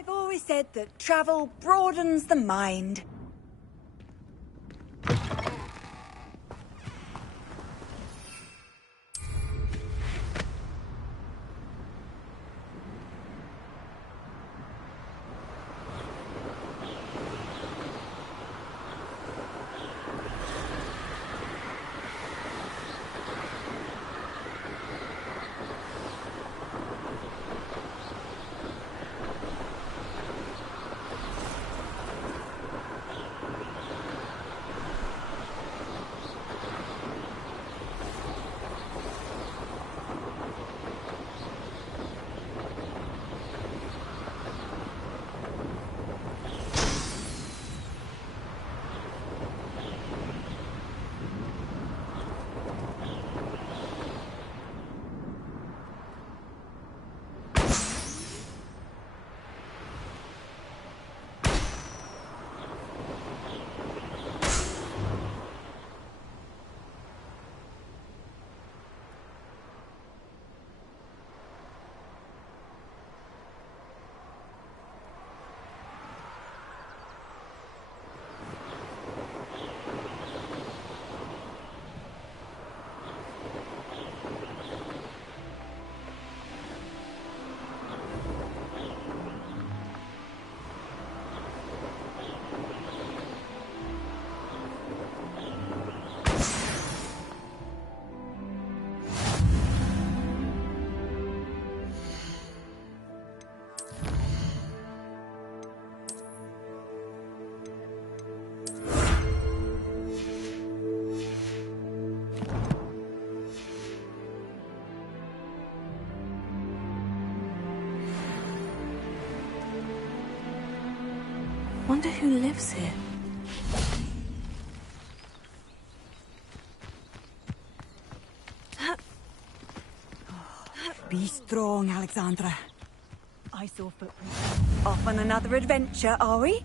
I've always said that travel broadens the mind. Wonder who lives here. Be strong, Alexandra. I saw footprints. Off on another adventure, are we?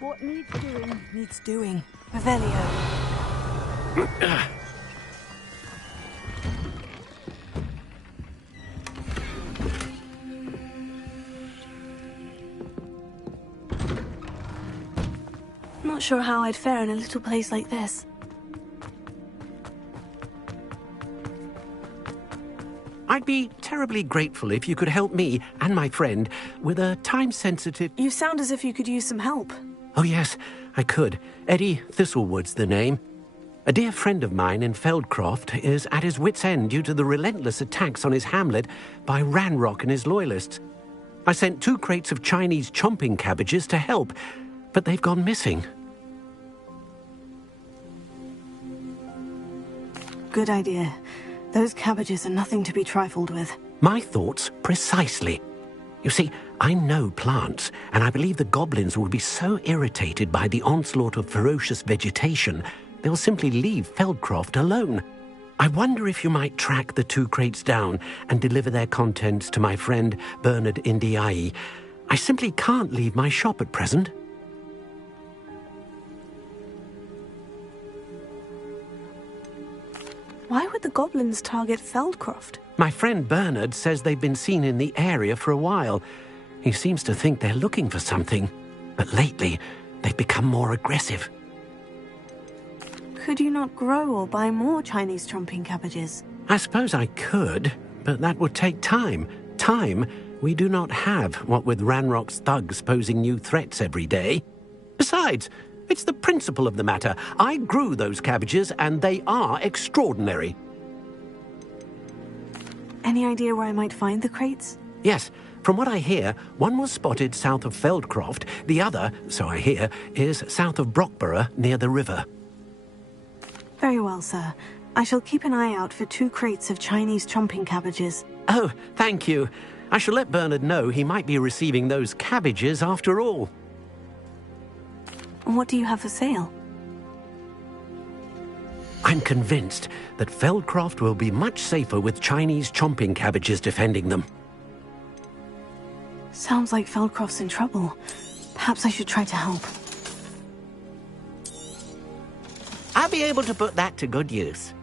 What needs doing. Revelio. Not sure how I'd fare in a little place like this. I'd be terribly grateful if you could help me and my friend with a time-sensitive... You sound as if you could use some help. Oh, yes, I could. Eddie Thistlewood's the name. A dear friend of mine in Feldcroft is at his wit's end due to the relentless attacks on his hamlet by Ranrock and his loyalists. I sent 2 crates of Chinese chomping cabbages to help, but they've gone missing. Good idea. Those cabbages are nothing to be trifled with. My thoughts precisely. You see, I know plants, and I believe the goblins will be so irritated by the onslaught of ferocious vegetation, they'll simply leave Feldcroft alone. I wonder if you might track the 2 crates down and deliver their contents to my friend Bernard Indiai. I simply can't leave my shop at present. Why would the goblins target Feldcroft? My friend Bernard says they've been seen in the area for a while. He seems to think they're looking for something, but lately they've become more aggressive. Could you not grow or buy more Chinese chomping cabbages? I suppose I could, but that would take time. Time we do not have, what with Ranrock's thugs posing new threats every day. Besides, it's the principle of the matter. I grew those cabbages, and they are extraordinary. Any idea where I might find the crates? Yes. From what I hear, one was spotted south of Feldcroft. The other, so I hear, is south of Brockborough, near the river. Very well, sir. I shall keep an eye out for 2 crates of Chinese chomping cabbages. Oh, thank you. I shall let Bernard know he might be receiving those cabbages after all. And what do you have for sale? I'm convinced that Feldcroft will be much safer with Chinese chomping cabbages defending them. Sounds like Feldcroft's in trouble. Perhaps I should try to help. I'll be able to put that to good use.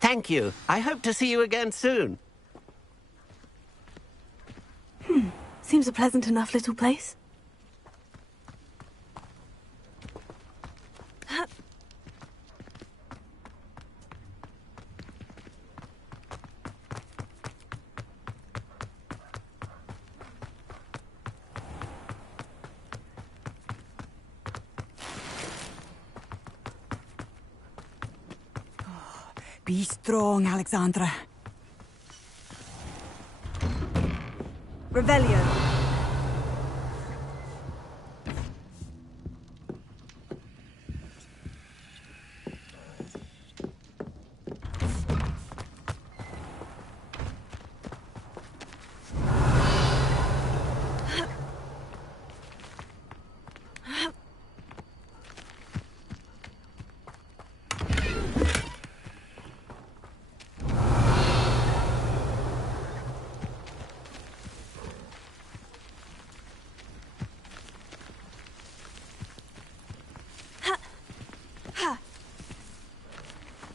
Thank you. I hope to see you again soon. Seems a pleasant enough little place. Be strong, Alexandra. Revelio.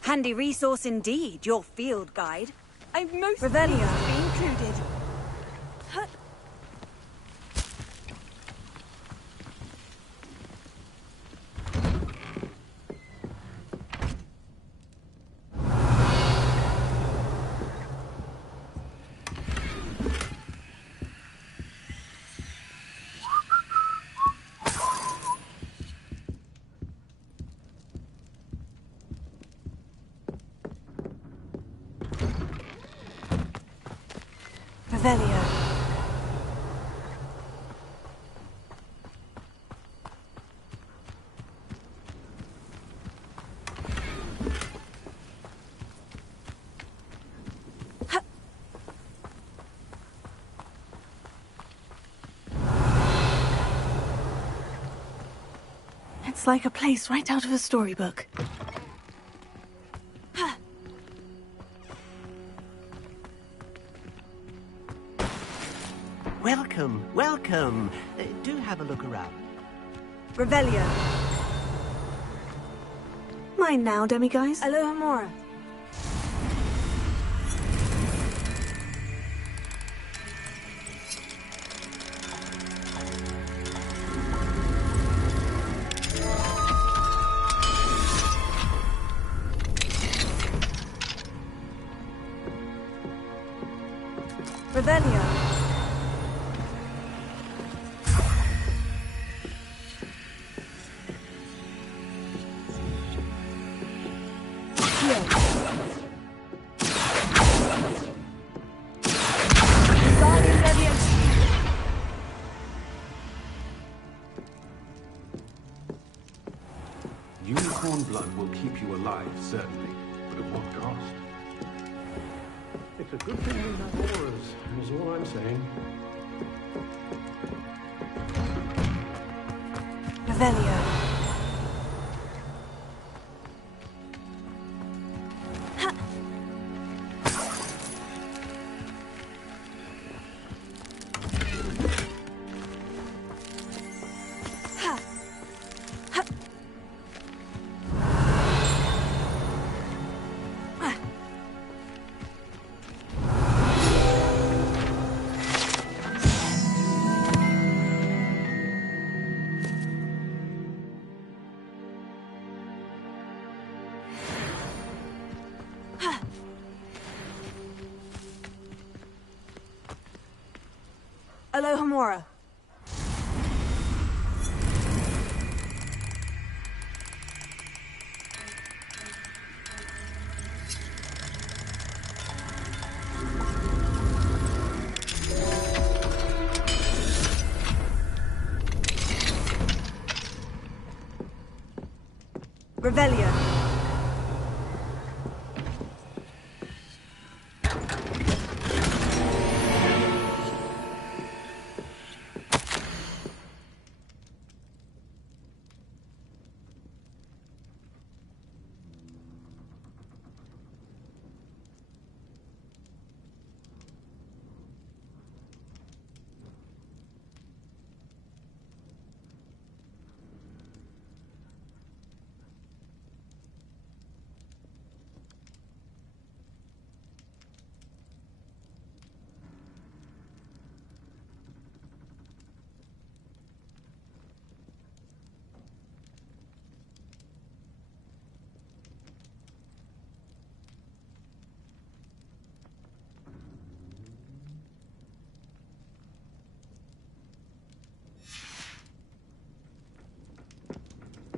Handy resource indeed, your field guide. I've most Revelio be included. Revelio. It's like a place right out of a storybook. Welcome, welcome. Do have a look around. Revelio. Mine now, demiguise. Aloha Mora. Revelio. Unicorn blood will keep you alive, certainly, but at what cost? It's a good thing we have auras, is all I'm saying. Revelio. Alohomora. Revelio.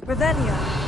Revelio.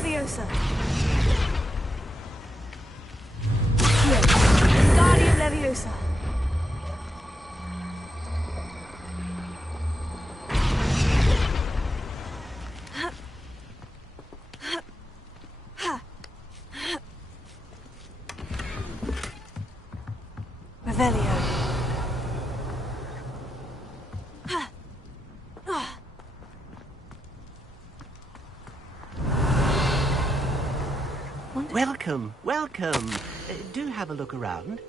Leviosa. Wingardium Leviosa. Revelio. Welcome, welcome. Do have a look around.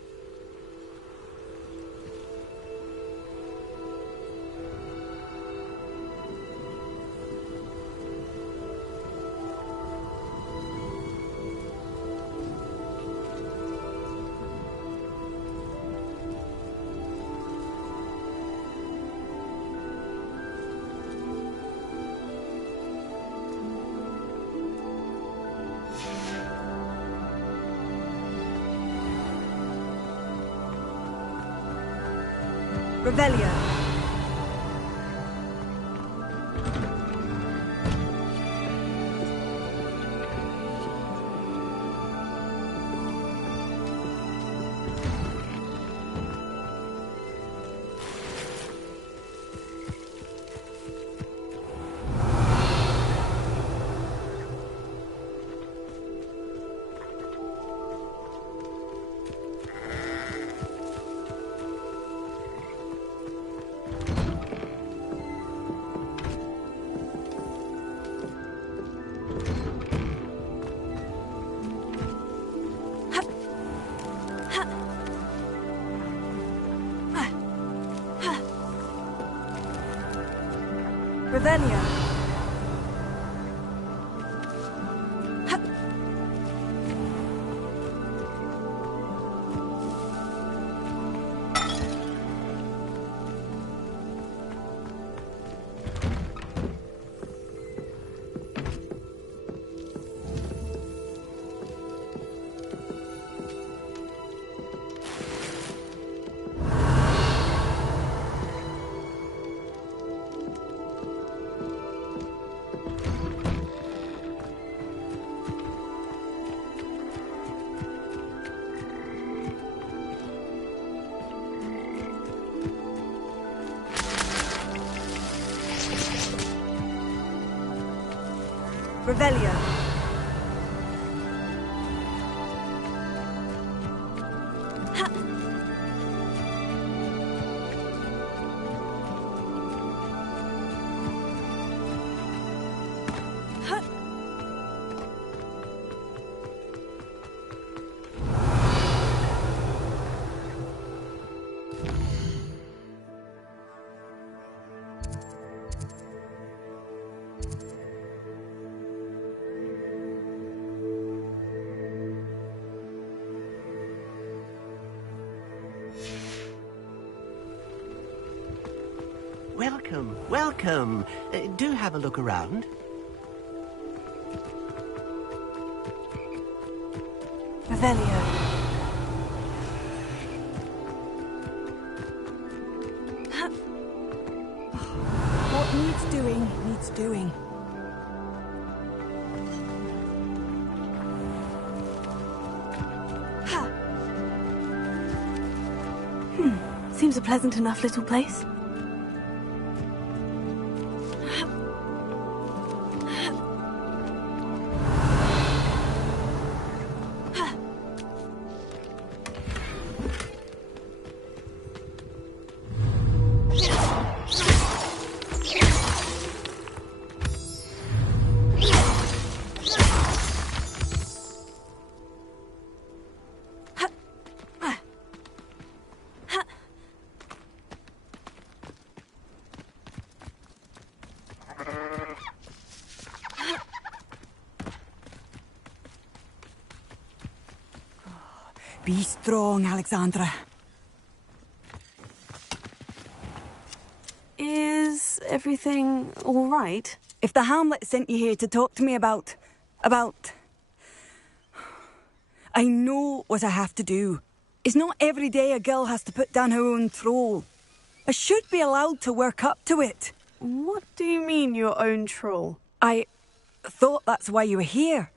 Revelio. Revelio. Revelio. welcome, welcome. Do have a look around. Revelio. What needs doing, needs doing. Seems a pleasant enough little place. Be strong, Alexandra. Is everything all right? If the Hamlet sent you here to talk to me about... I know what I have to do. It's not every day a girl has to put down her own troll. I should be allowed to work up to it. What do you mean, your own troll? I thought that's why you were here.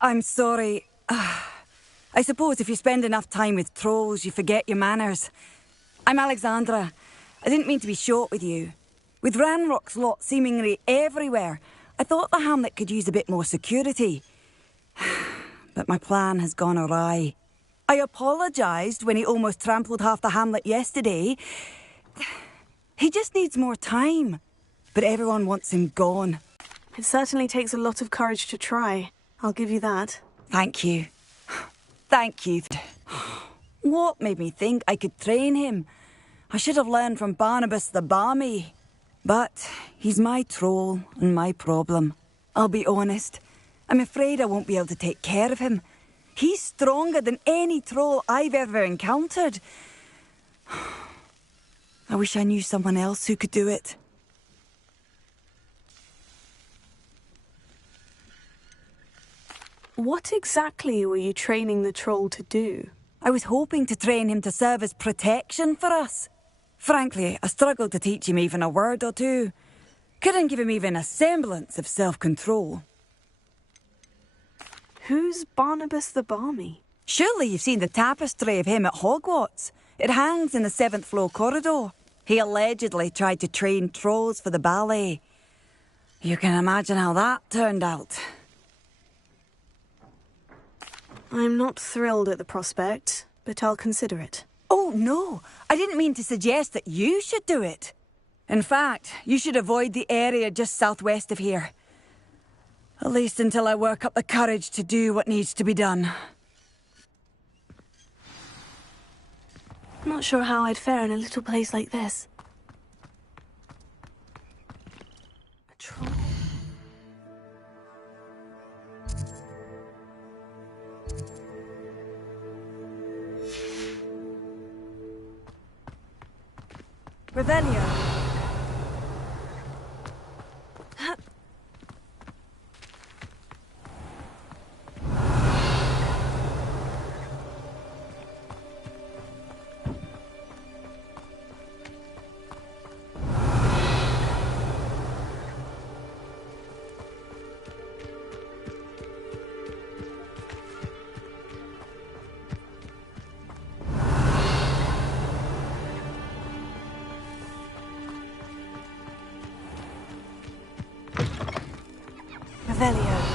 I'm sorry. I suppose if you spend enough time with trolls, you forget your manners. I'm Alexandra. I didn't mean to be short with you. With Ranrock's lot seemingly everywhere, I thought the Hamlet could use a bit more security. But my plan has gone awry. I apologised when he almost trampled half the Hamlet yesterday. He just needs more time. But everyone wants him gone. It certainly takes a lot of courage to try. I'll give you that. Thank you. Thank you. What made me think I could train him? I should have learned from Barnabas the Barmy. But he's my troll and my problem. I'll be honest. I'm afraid I won't be able to take care of him. He's stronger than any troll I've ever encountered. I wish I knew someone else who could do it. What exactly were you training the troll to do? I was hoping to train him to serve as protection for us. Frankly, I struggled to teach him even a word or two. Couldn't give him even a semblance of self-control. Who's Barnabas the Barmy? Surely you've seen the tapestry of him at Hogwarts. It hangs in the 7th floor corridor. He allegedly tried to train trolls for the ballet. You can imagine how that turned out. I'm not thrilled at the prospect, but I'll consider it. Oh, no. I didn't mean to suggest that you should do it. In fact, you should avoid the area just southwest of here. At least until I work up the courage to do what needs to be done. Not sure how I'd fare in a little place like this. A troll? Revelio. Revelio.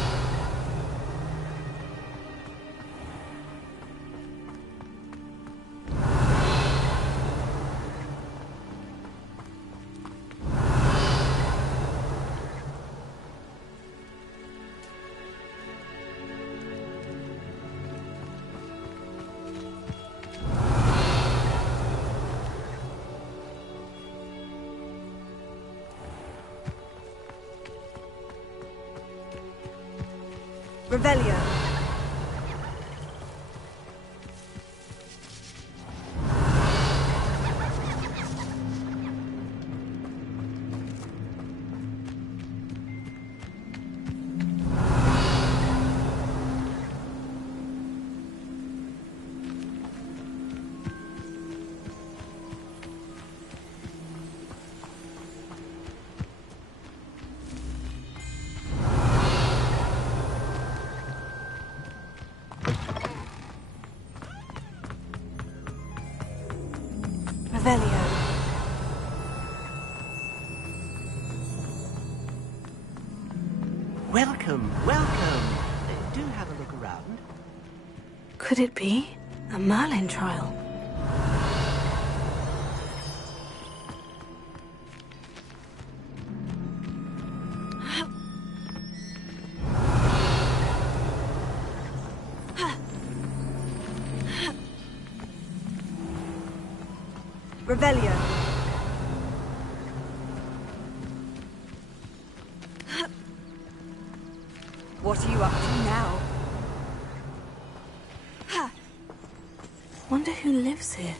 Revelio. Could it be a Merlin trial? Revelio. What are you up to now? Wonder who lives here.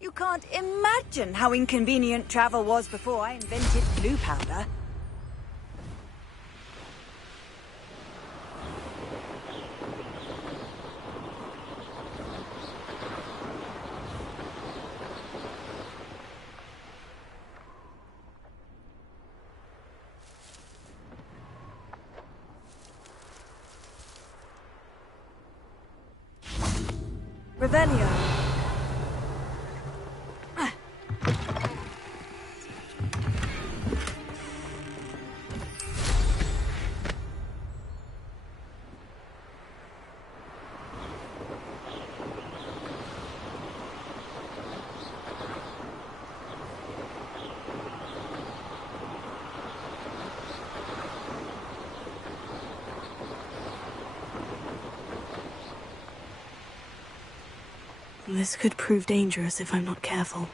You can't imagine how inconvenient travel was before I invented blue powder. Revelio. This could prove dangerous if I'm not careful.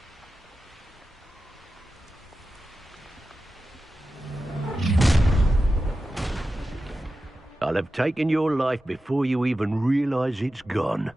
I'll have taken your life before you even realize it's gone.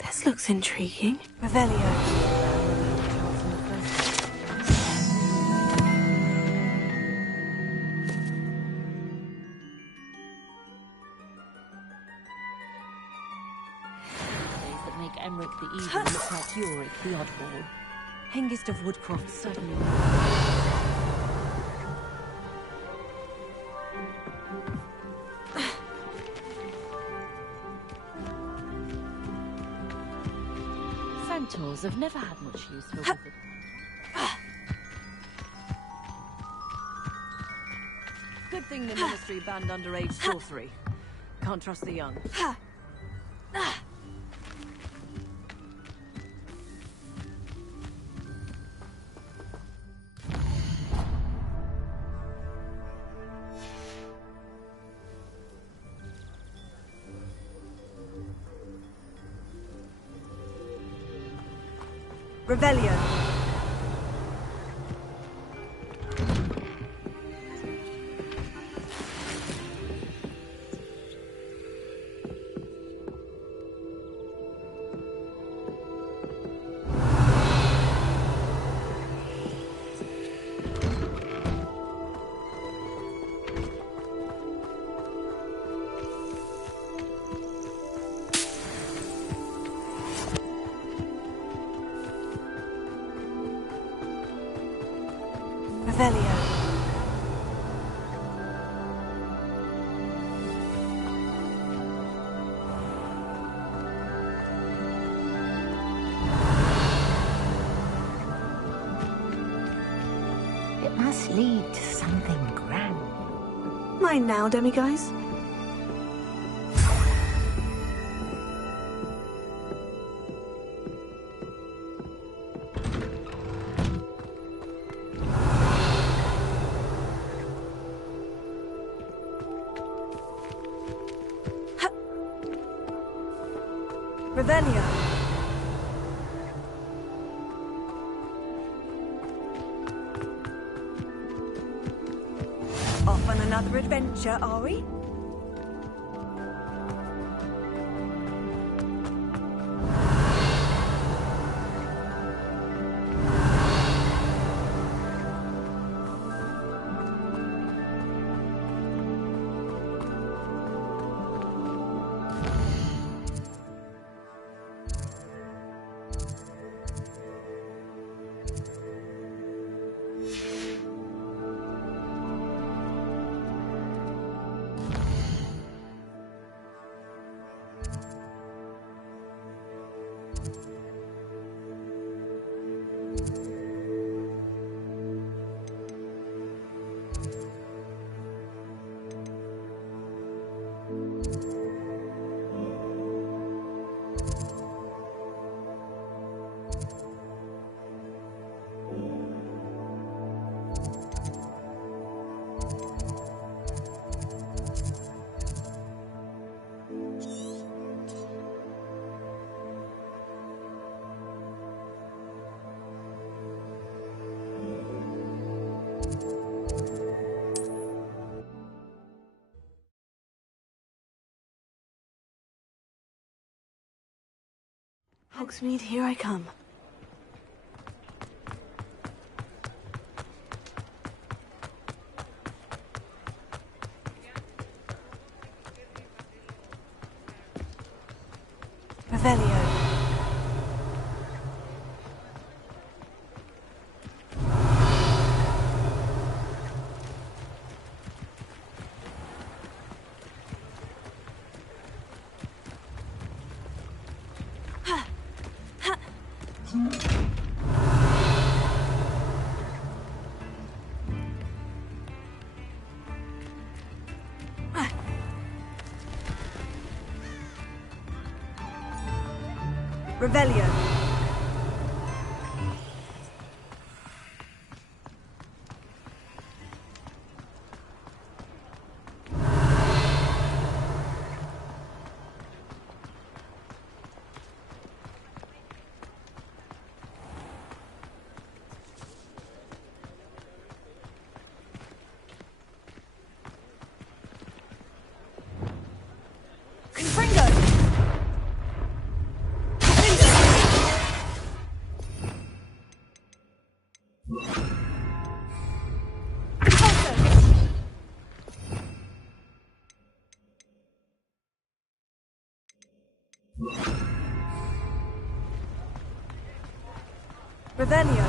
This looks intriguing. Revelio. That Emmerich the Evil look like Yorick the Oddball. Hengist of Woodcroft certainly. Centaurs have never had much use for wizard. Good thing the Ministry banned underage sorcery. Can't trust the young. Revelio. Revelio. It must lead to something grand. Mine now, demiguise. Revelio. Off on another adventure, are we? Hogsmeade, here I come. Revelio. Revelio. Confringo. Revelio.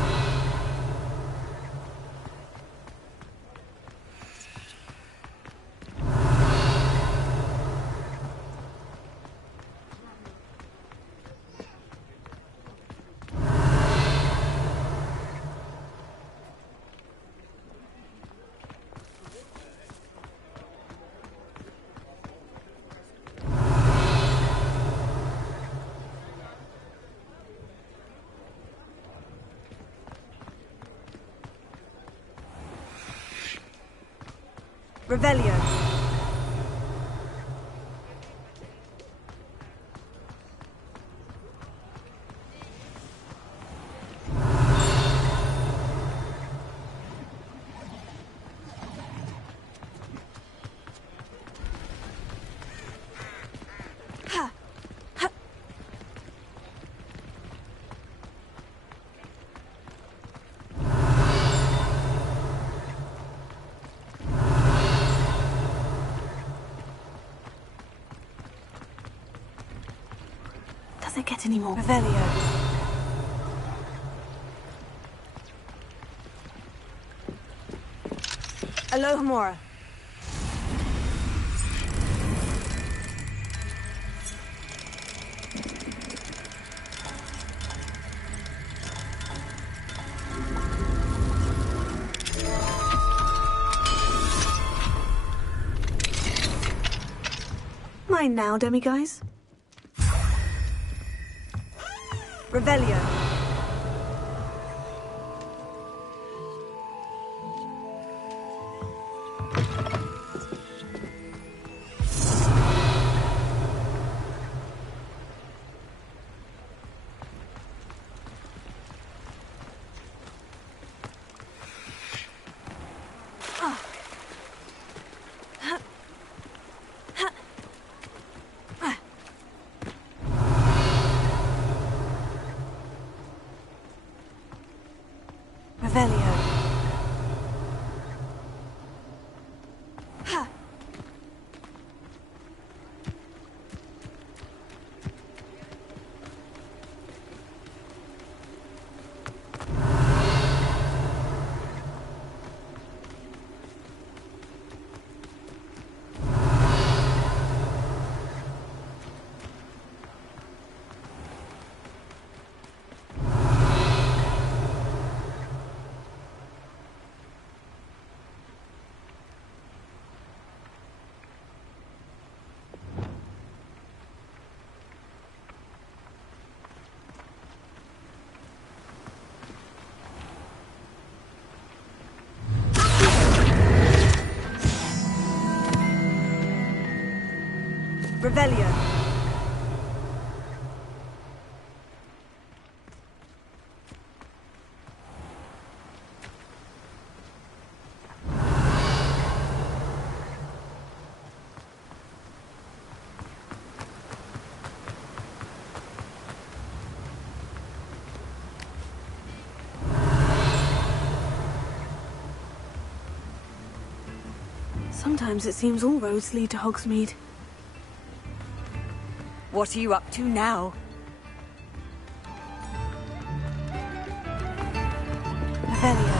Revelio. Does it get any more? Revelio. Alohomora. Mine now, demiguise. Revelio. Revelio. Revelio. Sometimes it seems all roads lead to Hogsmeade. What are you up to now? Revelio.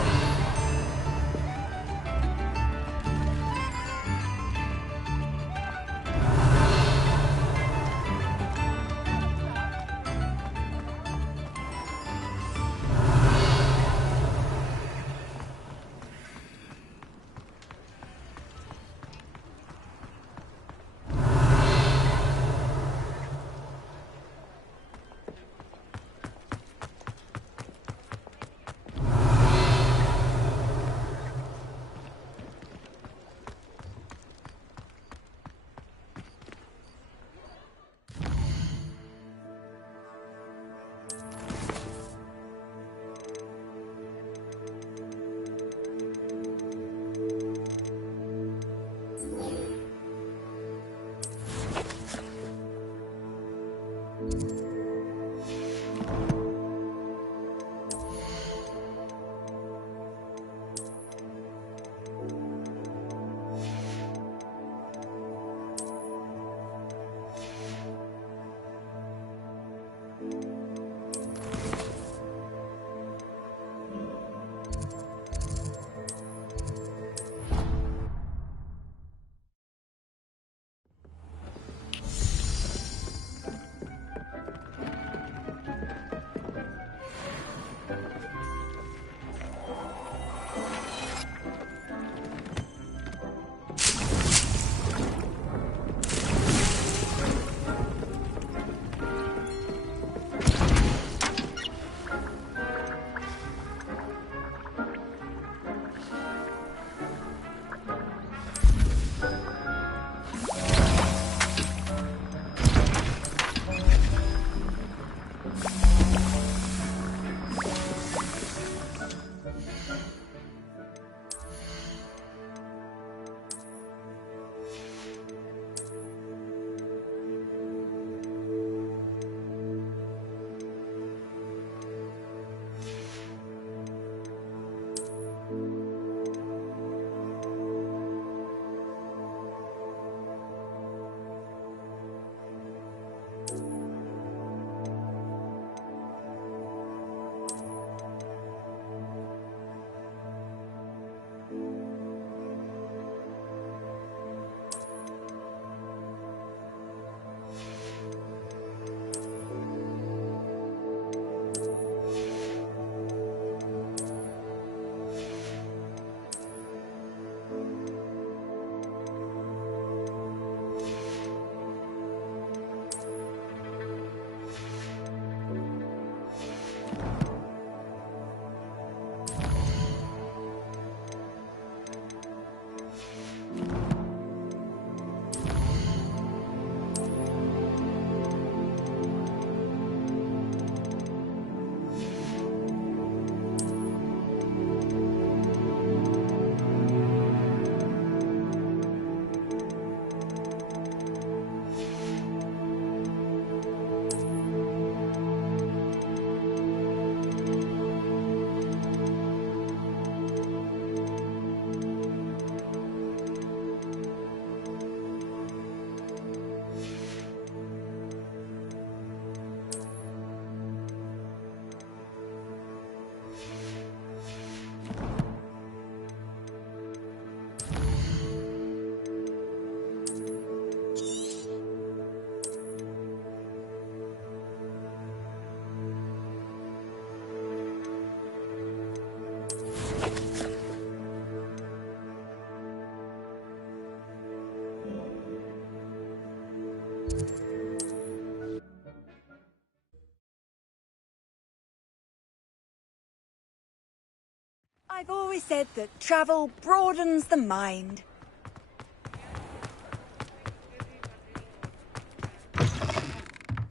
I've always said that travel broadens the mind.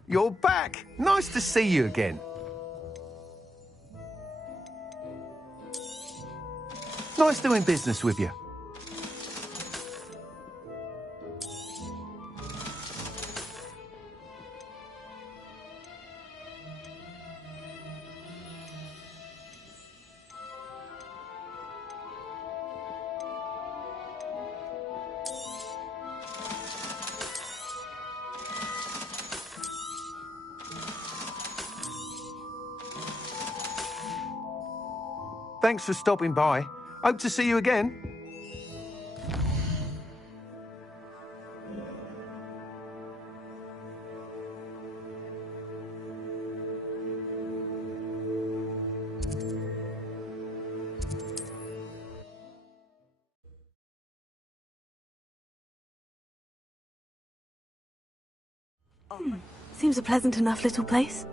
You're back! Nice to see you again. Nice doing business with you. Thanks for stopping by. Hope to see you again. Seems a pleasant enough little place.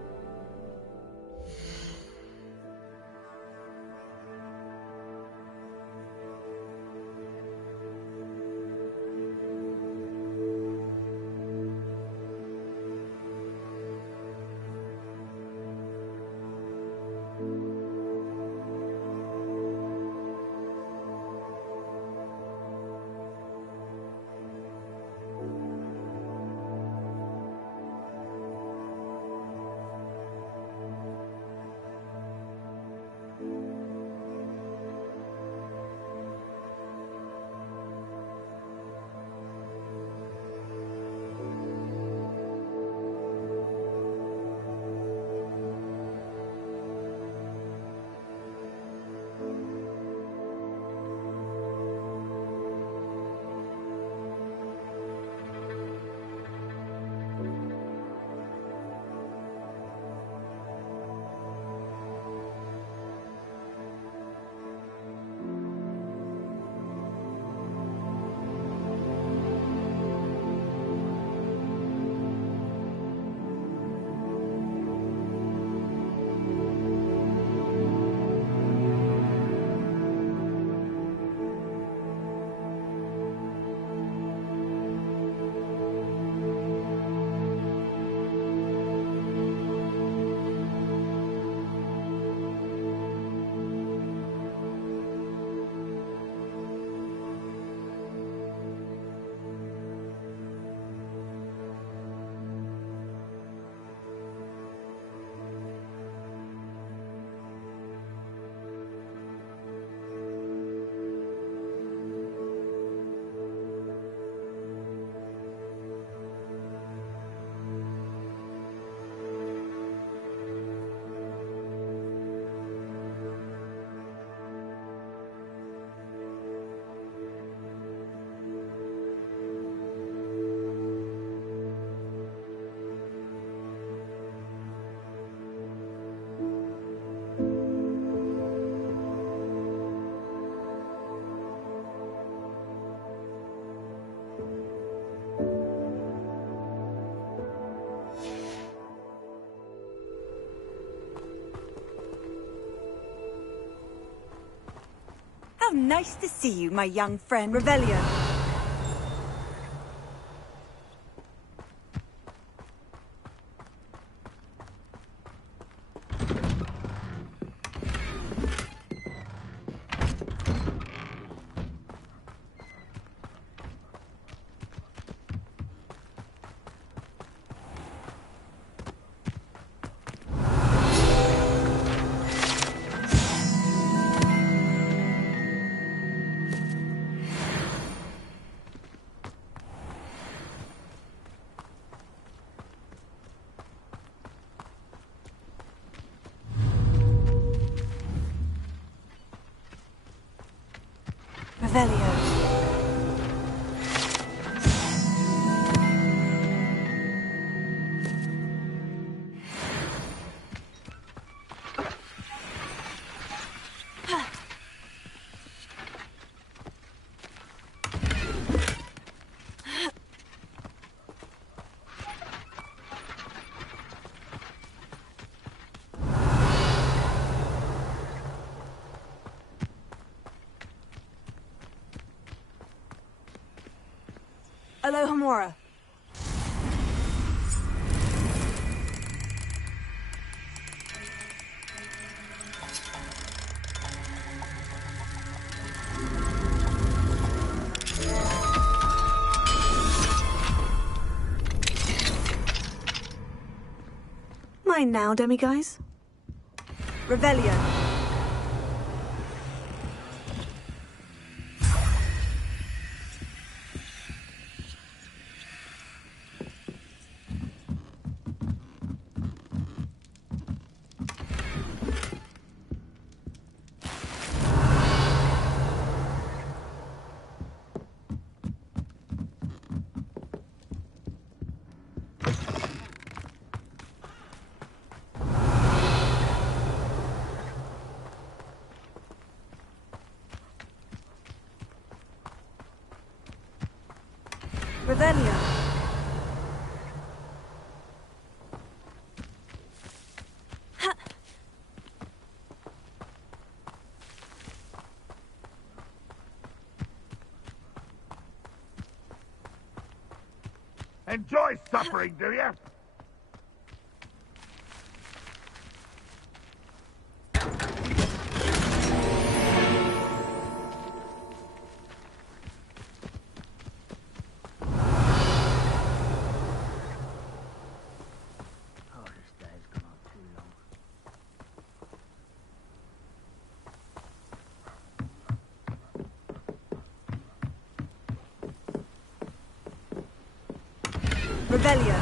How nice to see you, my young friend. Revelio. Revelio. Alohomora. Mine now, demiguise. Revelio. Revelio. Enjoy suffering, do you? Revelio.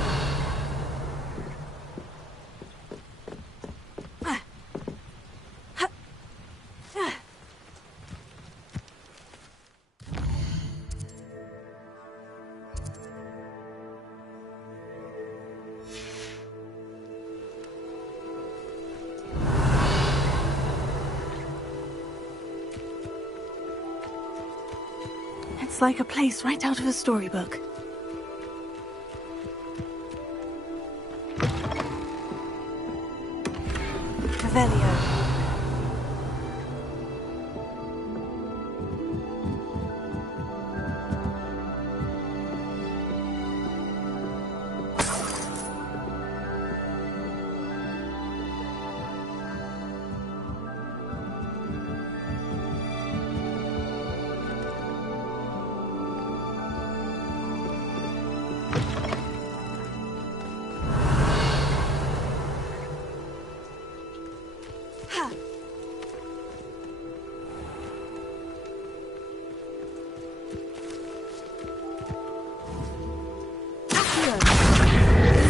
It's like a place right out of a storybook. Revelio.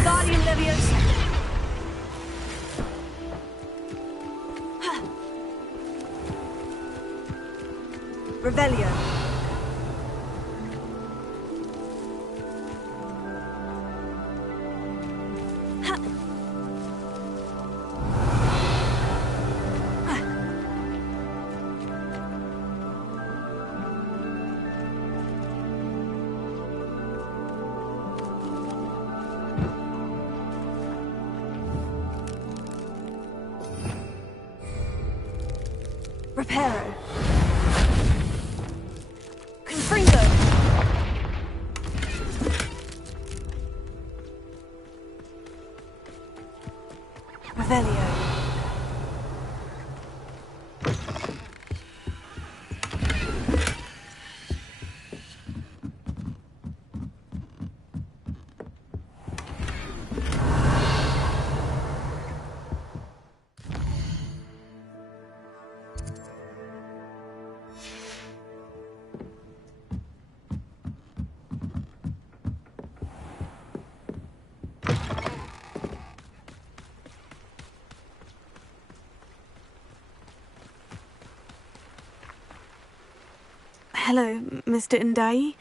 Wingardium Leviosa. Revelio. Reparo. Confringo. Revelio. Hello, Mr. Ndai.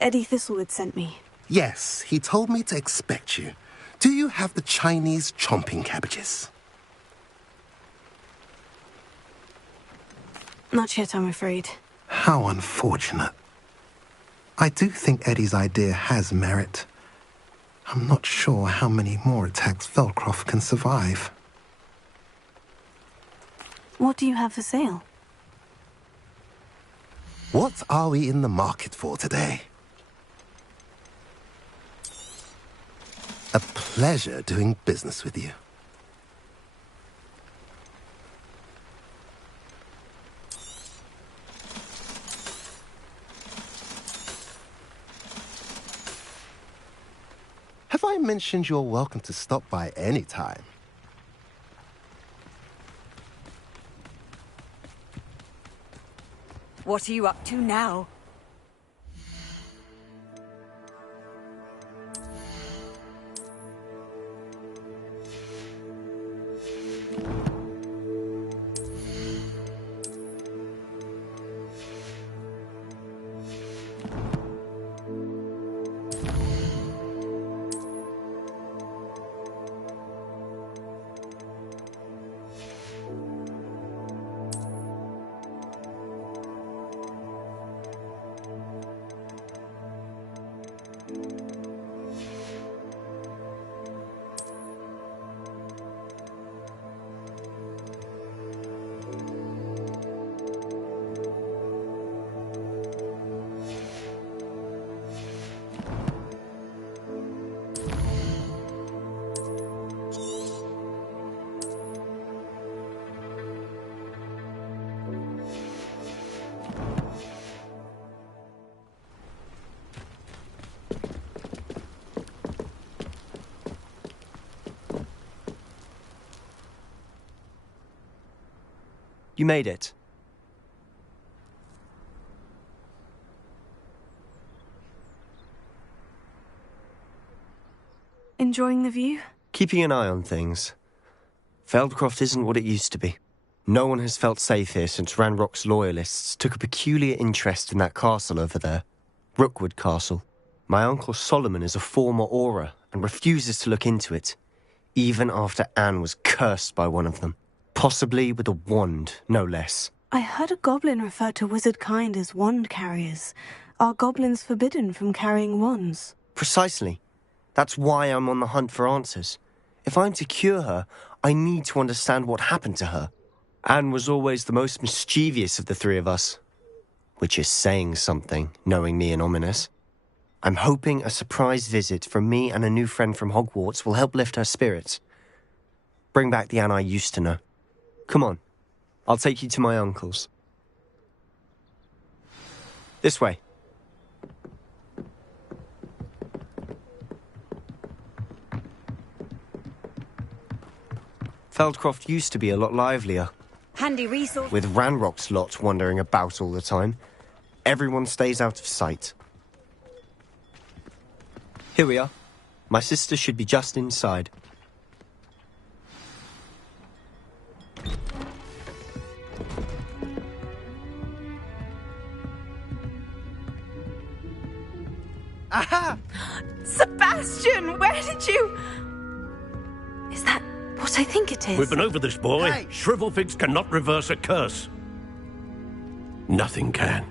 Eddie Thistlewood sent me. Yes, he told me to expect you. Do you have the Chinese chomping cabbages? Not yet, I'm afraid. How unfortunate. I do think Eddie's idea has merit. I'm not sure how many more attacks Feldcroft can survive. What do you have for sale? What are we in the market for today? pleasure doing business with you. Have I mentioned you're welcome to stop by any time? What are you up to now? You made it. Enjoying the view? Keeping an eye on things. Feldcroft isn't what it used to be. No one has felt safe here since Ranrock's loyalists took a peculiar interest in that castle over there. Rookwood Castle. My uncle Solomon is a former Auror and refuses to look into it, even after Anne was cursed by one of them. Possibly with a wand, no less. I heard a goblin refer to wizard kind as wand carriers. Are goblins forbidden from carrying wands? Precisely. That's why I'm on the hunt for answers. If I'm to cure her, I need to understand what happened to her. Anne was always the most mischievous of the three of us. Which is saying something, knowing me and Ominous. I'm hoping a surprise visit from me and a new friend from Hogwarts will help lift her spirits. Bring back the Anne I used to know. Come on, I'll take you to my uncle's. This way. Feldcroft used to be a lot livelier. Handy resource. With Ranrock's lot wandering about all the time, everyone stays out of sight. Here we are. My sister should be just inside. Aha! Sebastian, where did you... Is that what I think it is? We've been over this, boy. Hey. Shrivelfigs cannot reverse a curse. Nothing can.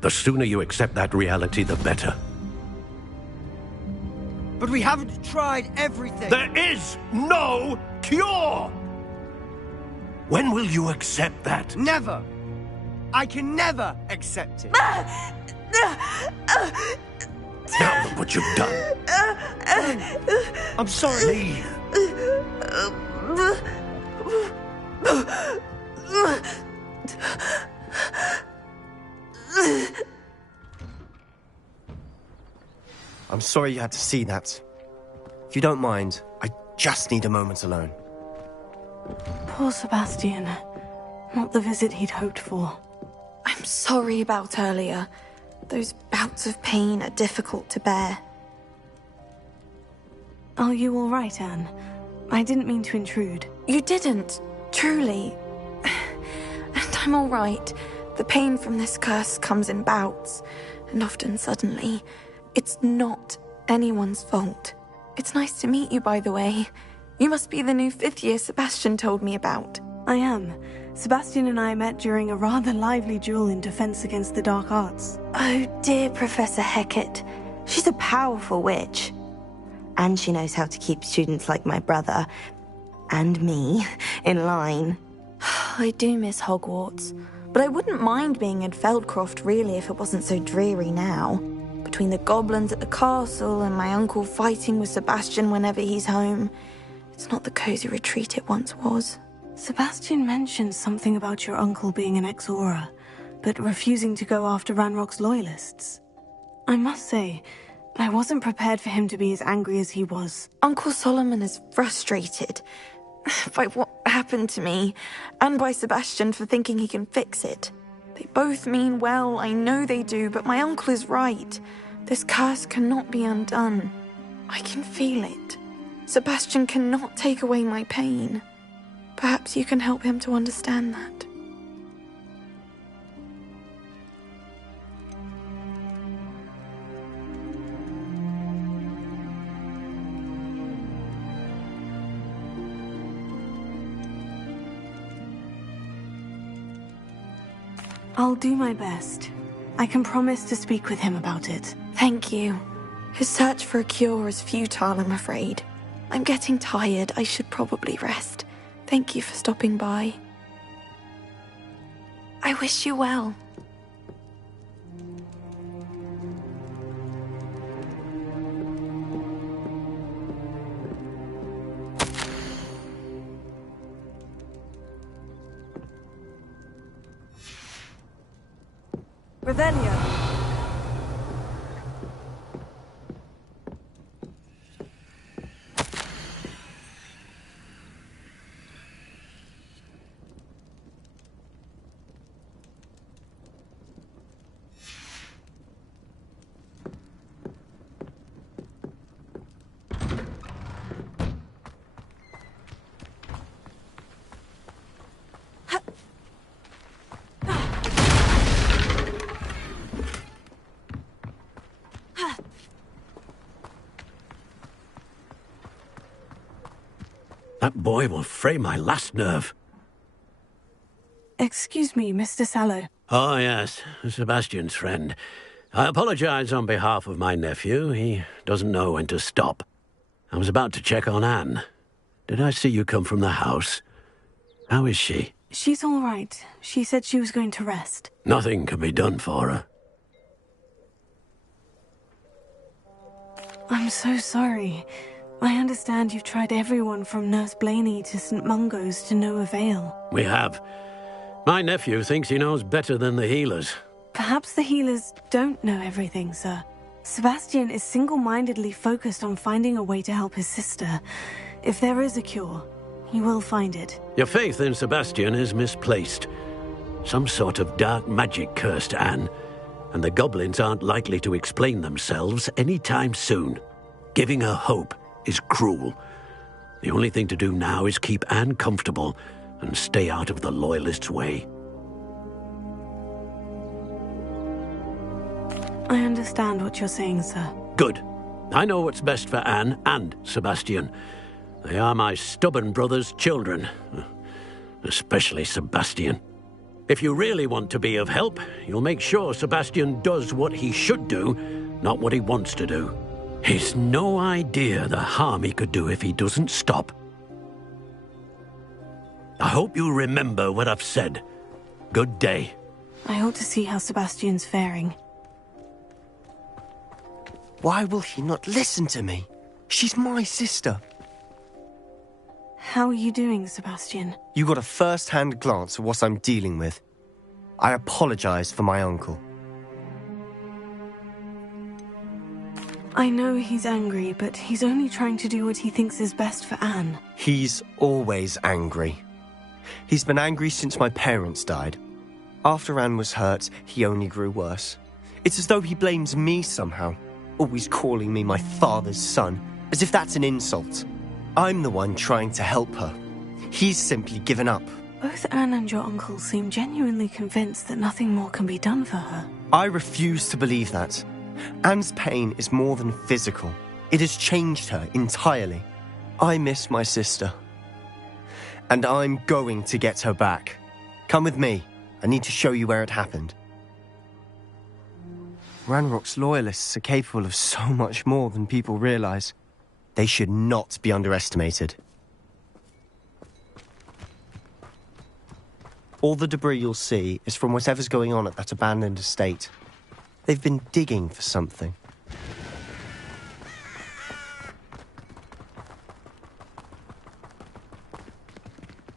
The sooner you accept that reality, the better. But we haven't tried everything. There is no cure! When will you accept that? Never. I can never accept it. Now look what you've done. I'm sorry. Leave. I'm sorry you had to see that. If you don't mind, I just need a moment alone. Poor Sebastian. Not the visit he'd hoped for. I'm sorry about earlier. Those bouts of pain are difficult to bear. Are you all right, Anne? I didn't mean to intrude. You didn't, truly. And I'm all right. The pain from this curse comes in bouts, and often suddenly. It's not anyone's fault. It's nice to meet you, by the way. You must be the new 5th year Sebastian told me about. I am. Sebastian and I met during a rather lively duel in Defense Against the Dark Arts. Oh dear, Professor Hecat. She's a powerful witch. And she knows how to keep students like my brother, and me, in line. I do miss Hogwarts, but I wouldn't mind being in Feldcroft really if it wasn't so dreary now. between the goblins at the castle and my uncle fighting with Sebastian whenever he's home. It's not the cozy retreat it once was. Sebastian mentioned something about your uncle being an ex-Aura, but refusing to go after Ranrock's loyalists. I must say, I wasn't prepared for him to be as angry as he was. Uncle Solomon is frustrated by what happened to me, and by Sebastian for thinking he can fix it. They both mean well, I know they do, but my uncle is right. This curse cannot be undone. I can feel it. Sebastian cannot take away my pain. Perhaps you can help him to understand that. I'll do my best. I can promise to speak with him about it. Thank you. His search for a cure is futile, I'm afraid. I'm getting tired. I should probably rest. Thank you for stopping by. I wish you well. Revelio. That boy will fray my last nerve. Excuse me, Mr. Sallow. Oh, yes, Sebastian's friend. I apologize on behalf of my nephew. He doesn't know when to stop. I was about to check on Anne. Did I see you come from the house? How is she? She's all right. She said she was going to rest. Nothing can be done for her. I'm so sorry. I understand you've tried everyone from Nurse Blaney to St. Mungo's to no avail. We have. My nephew thinks he knows better than the healers. Perhaps the healers don't know everything, sir. Sebastian is single-mindedly focused on finding a way to help his sister. If there is a cure, he will find it. Your faith in Sebastian is misplaced. Some sort of dark magic cursed Anne, and the goblins aren't likely to explain themselves anytime soon. Giving her hope is cruel. The only thing to do now is keep Anne comfortable and stay out of the Loyalists' way. I understand what you're saying, sir. Good. I know what's best for Anne and Sebastian. They are my stubborn brother's children. Especially Sebastian. If you really want to be of help, you'll make sure Sebastian does what he should do, not what he wants to do. He's no idea the harm he could do if he doesn't stop. I hope you remember what I've said. Good day. I ought to see how Sebastian's faring. Why will he not listen to me? She's my sister. How are you doing, Sebastian? You got a first-hand glance at what I'm dealing with. I apologize for my uncle. I know he's angry, but he's only trying to do what he thinks is best for Anne. He's always angry. He's been angry since my parents died. After Anne was hurt, he only grew worse. It's as though he blames me somehow, always calling me my father's son, as if that's an insult. I'm the one trying to help her. He's simply given up. Both Anne and your uncle seem genuinely convinced that nothing more can be done for her. I refuse to believe that. Anne's pain is more than physical. It has changed her entirely. I miss my sister. And I'm going to get her back. Come with me. I need to show you where it happened. Ranrock's loyalists are capable of so much more than people realize. They should not be underestimated. All the debris you'll see is from whatever's going on at that abandoned estate. They've been digging for something.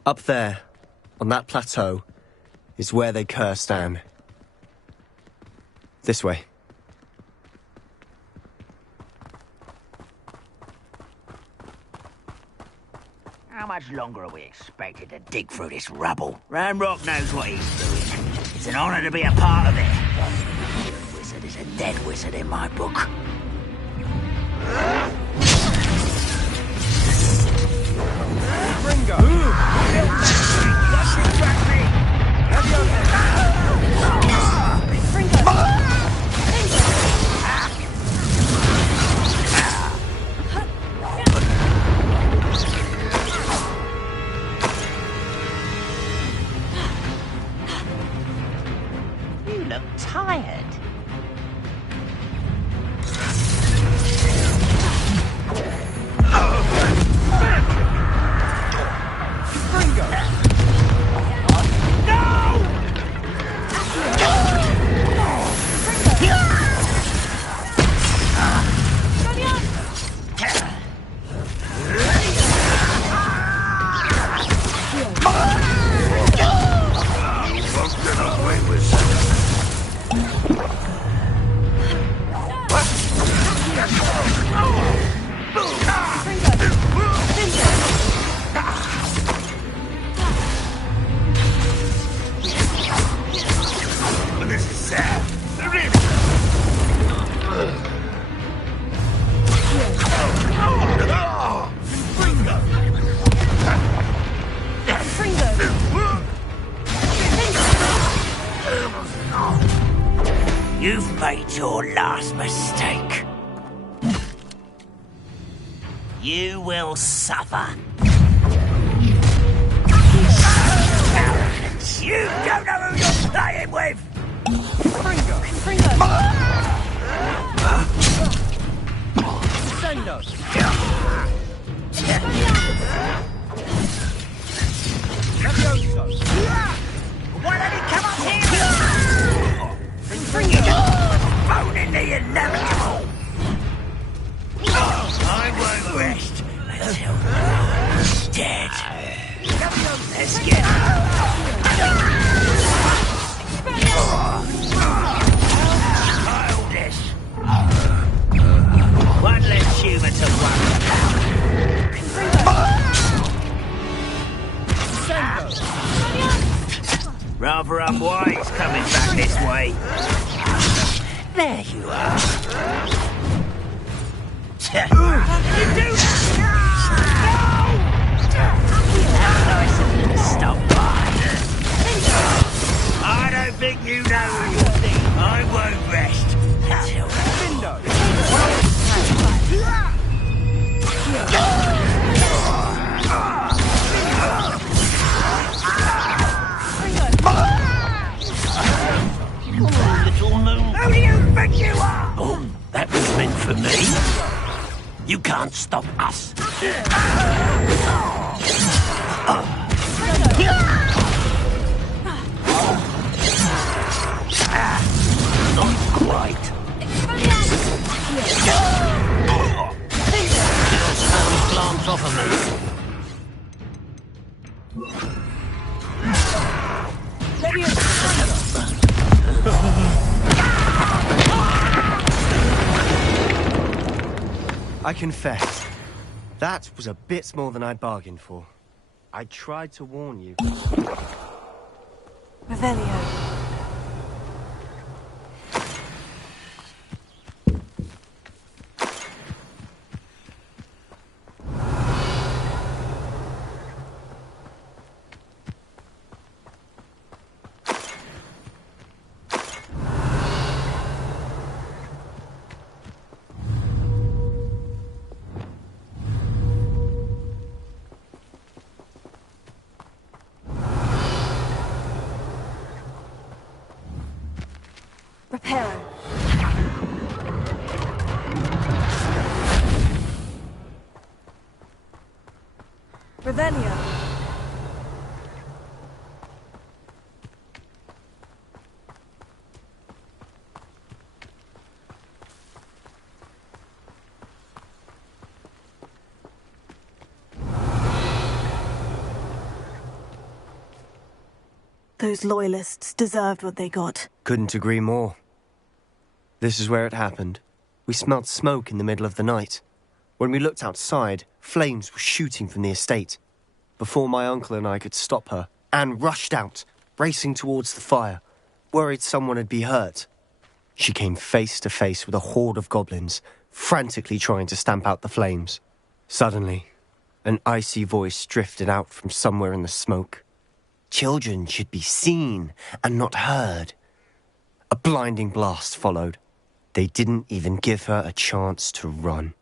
Up there, on that plateau, is where they cursed Anne. This way. How much longer are we expected to dig through this rubble? Ranrock knows what he's doing. It's an honor to be a part of it. A wizard is a dead wizard in my book. Ringo! You look tired. You've made your last mistake. You will suffer. Arrogance. You don't know who you're playing with! Fringo! Sendo! Why don't you come up here? Bone in the inevitable! I won't rest until you're dead. Let's get childish. One less human to worry about. Rather unwise coming back this way. There you are. You do that! Nice of you to stop by. I don't think you know who you think. I won't rest until little moon. Who do you think you are? Oh, that was meant for me. You can't stop us. Not quite. Glance off of me. I confess, that was a bit more than I'd bargained for. I tried to warn you. Revelio. Reparo. Revelio. Those loyalists deserved what they got. Couldn't agree more. This is where it happened. We smelled smoke in the middle of the night. When we looked outside, flames were shooting from the estate. Before my uncle and I could stop her, Anne rushed out, racing towards the fire, worried someone had been hurt. She came face to face with a horde of goblins, frantically trying to stamp out the flames. Suddenly, an icy voice drifted out from somewhere in the smoke. Children should be seen and not heard. A blinding blast followed. They didn't even give her a chance to run.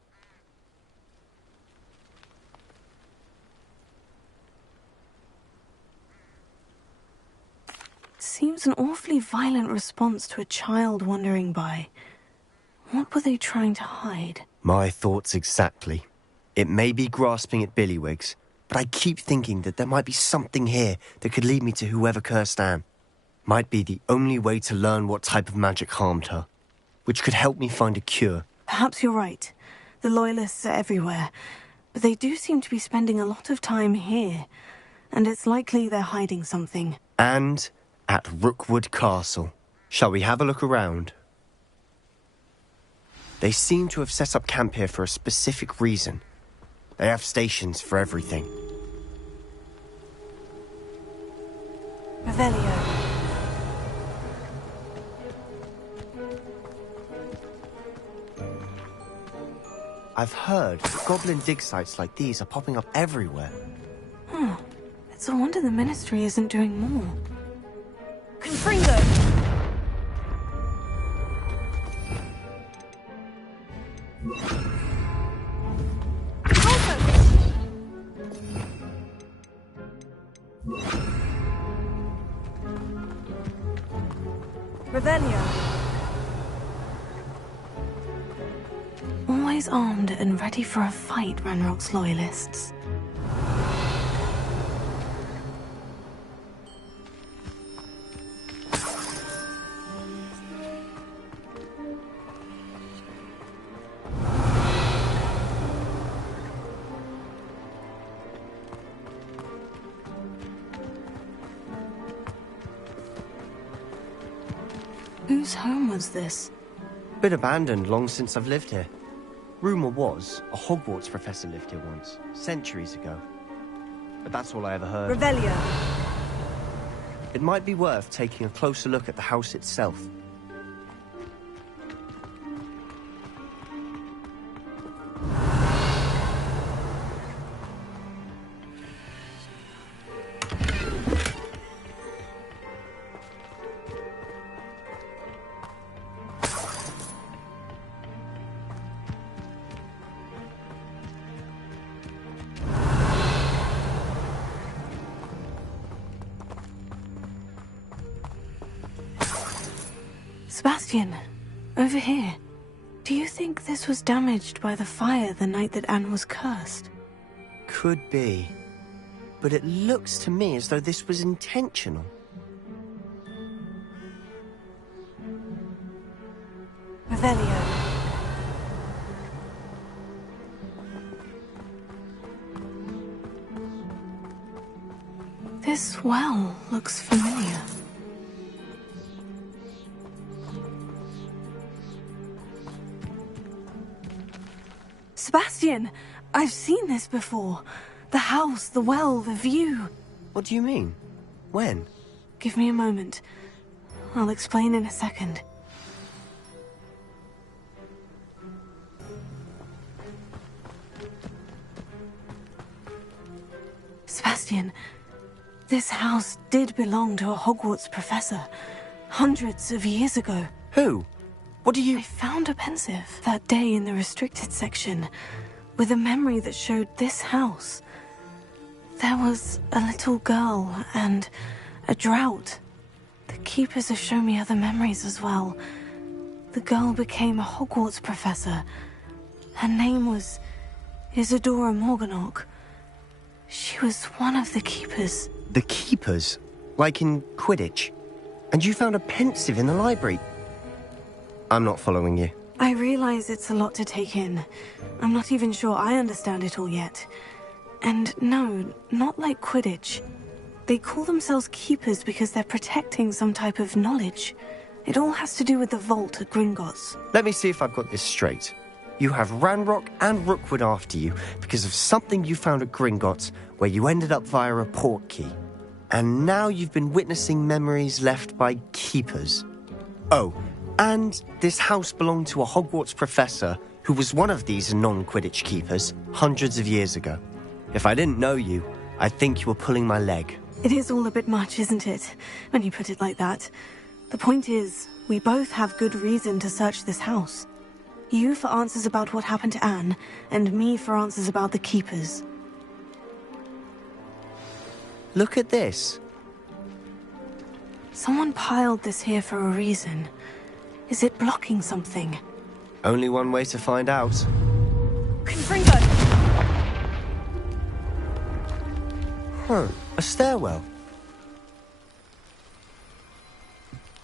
Seems an awfully violent response to a child wandering by. What were they trying to hide? My thoughts exactly. It may be grasping at Billywigs, but I keep thinking that there might be something here that could lead me to whoever cursed Anne. Might be the only way to learn what type of magic harmed her, which could help me find a cure. Perhaps you're right. The Loyalists are everywhere, but they do seem to be spending a lot of time here, and it's likely they're hiding something. And at Rookwood Castle. Shall we have a look around? They seem to have set up camp here for a specific reason. They have stations for everything. Revelio. I've heard goblin dig sites like these are popping up everywhere. It's a wonder the Ministry isn't doing more. Confringo! Revelio. Always armed and ready for a fight, Ranrock's Loyalists. Whose home was this? Been abandoned long since I've lived here. Rumour was a Hogwarts professor lived here once, centuries ago. But that's all I ever heard. Revelio. It might be worth taking a closer look at the house itself. Sebastian, over here. Do you think this was damaged by the fire the night that Anne was cursed? Could be. But it looks to me as though this was intentional. Revelio. This well looks familiar. Sebastian, I've seen this before. The house, the well, the view. What do you mean? When? Give me a moment. I'll explain in a second. Sebastian, this house did belong to a Hogwarts professor, hundreds of years ago. Who? What do you... I found a pensive that day in the restricted section, with a memory that showed this house. There was a little girl and a drought. The keepers have shown me other memories as well. The girl became a Hogwarts professor. Her name was Isadora Morganach. She was one of the keepers. The keepers? Like in Quidditch? And you found a pensive in the library? I'm not following you. I realize it's a lot to take in. I'm not even sure I understand it all yet. And no, not like Quidditch. They call themselves keepers because they're protecting some type of knowledge. It all has to do with the vault at Gringotts. Let me see if I've got this straight. You have Ranrock and Rookwood after you because of something you found at Gringotts where you ended up via a port key. And now you've been witnessing memories left by keepers. Oh, and this house belonged to a Hogwarts professor who was one of these non-Quidditch keepers hundreds of years ago. If I didn't know you, I'd think you were pulling my leg. It is all a bit much, isn't it, when you put it like that? The point is, we both have good reason to search this house. You for answers about what happened to Anne, and me for answers about the keepers. Look at this. Someone piled this here for a reason. Is it blocking something? Only one way to find out. Confringo! Huh, a stairwell.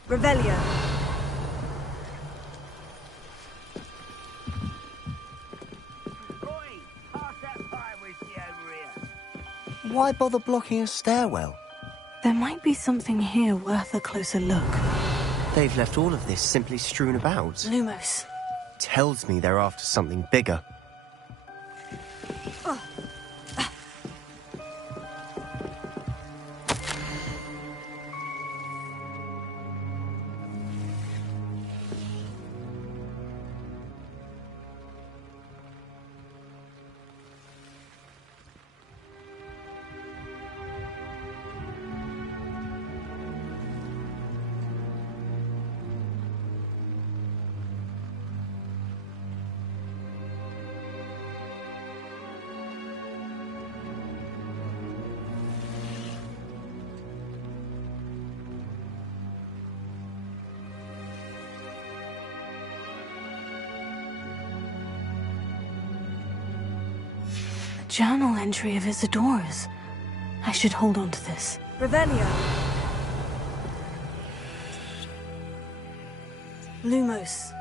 Revelio. Why bother blocking a stairwell? There might be something here worth a closer look. They've left all of this simply strewn about. Lumos. Tells me they're after something bigger. Journal entry of Isadora's. I should hold on to this. Revelio. Lumos.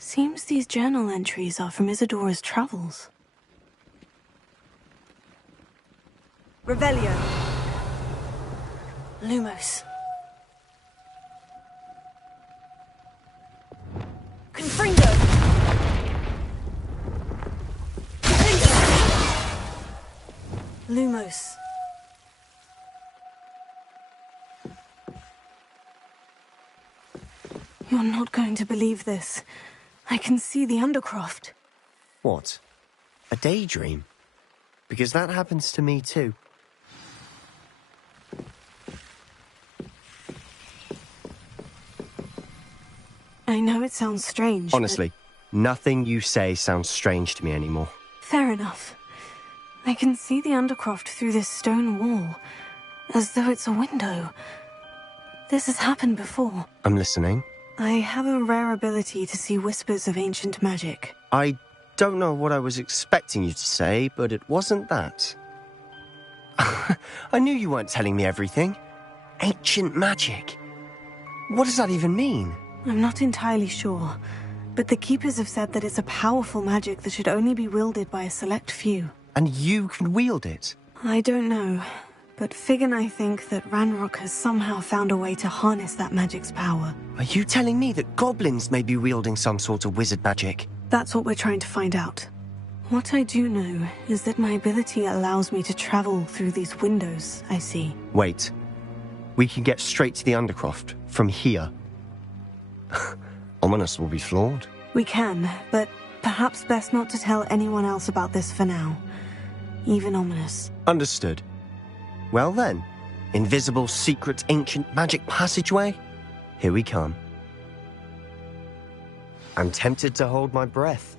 Seems these journal entries are from Isadora's travels. Revelio. Lumos. Confringo. Lumos. You're not going to believe this. I can see the Undercroft. What? A daydream? Because that happens to me too. I know it sounds strange. Honestly, nothing you say sounds strange to me anymore. Fair enough. I can see the Undercroft through this stone wall, as though it's a window. This has happened before. I'm listening. I have a rare ability to see whispers of ancient magic. I don't know what I was expecting you to say, but it wasn't that. I knew you weren't telling me everything. Ancient magic. What does that even mean? I'm not entirely sure, but the Keepers have said that it's a powerful magic that should only be wielded by a select few. And you can wield it? I don't know, but Fig and I think that Ranrock has somehow found a way to harness that magic's power. Are you telling me that goblins may be wielding some sort of wizard magic? That's what we're trying to find out. What I do know is that my ability allows me to travel through these windows I see. Wait. We can get straight to the Undercroft from here. Ominous will be flawed. We can, but perhaps best not to tell anyone else about this for now. Even Ominous. Understood. Well then, invisible, secret, ancient magic passageway? Here we come. I'm tempted to hold my breath.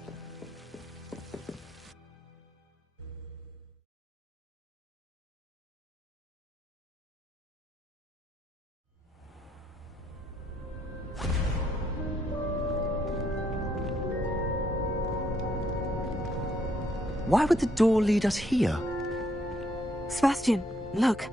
Why would the door lead us here? Sebastian, look.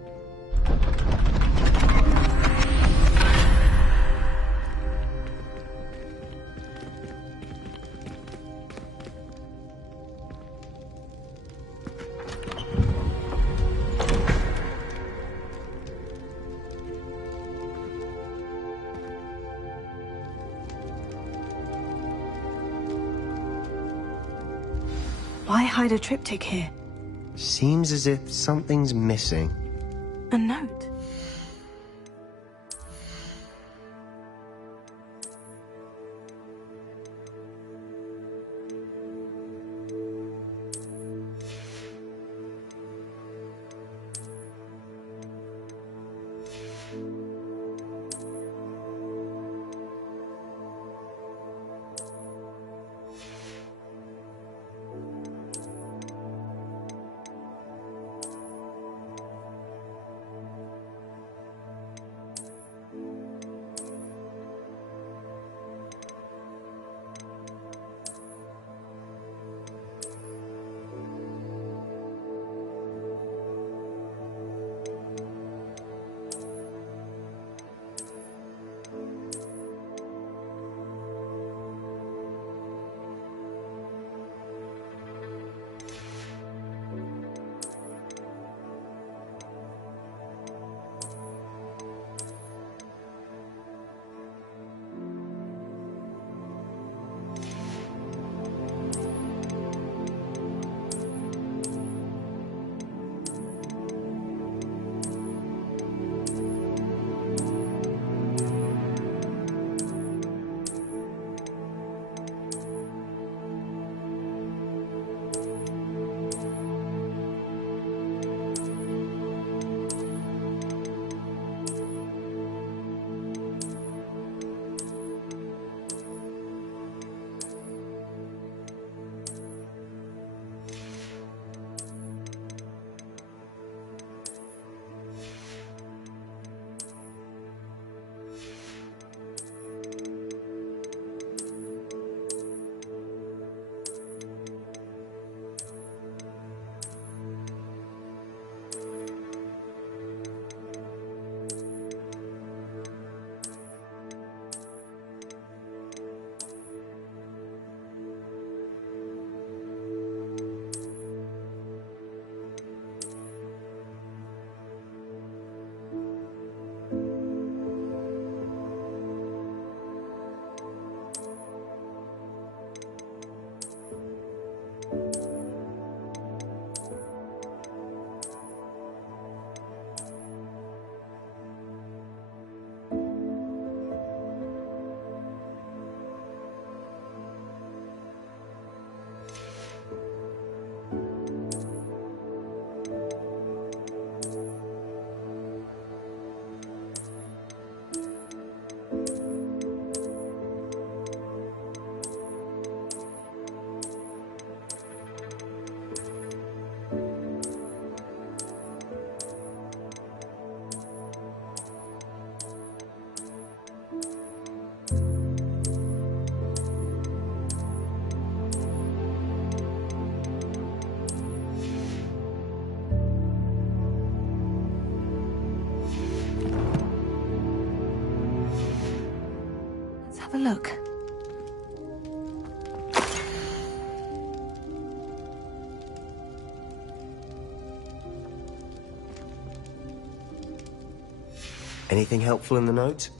Why hide a triptych here? Seems as if something's missing. A note. Have a look. Anything helpful in the note?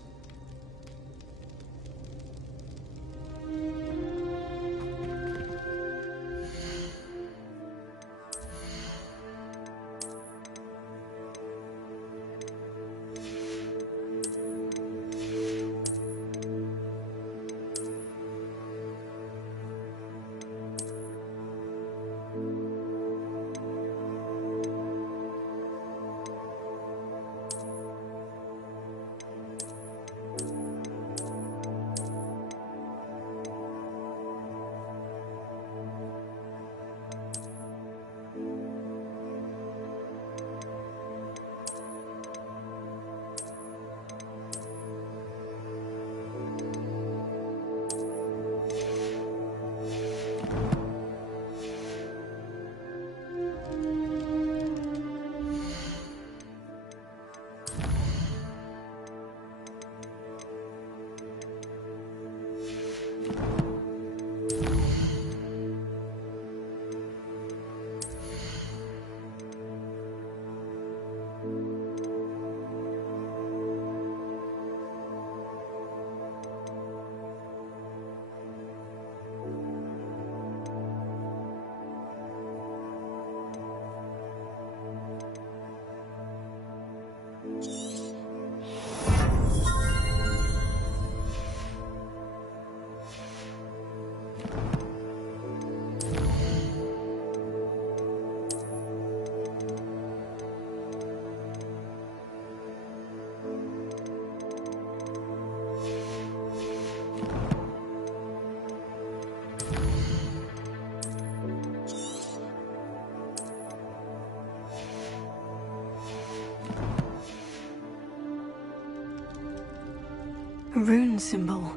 A rune symbol.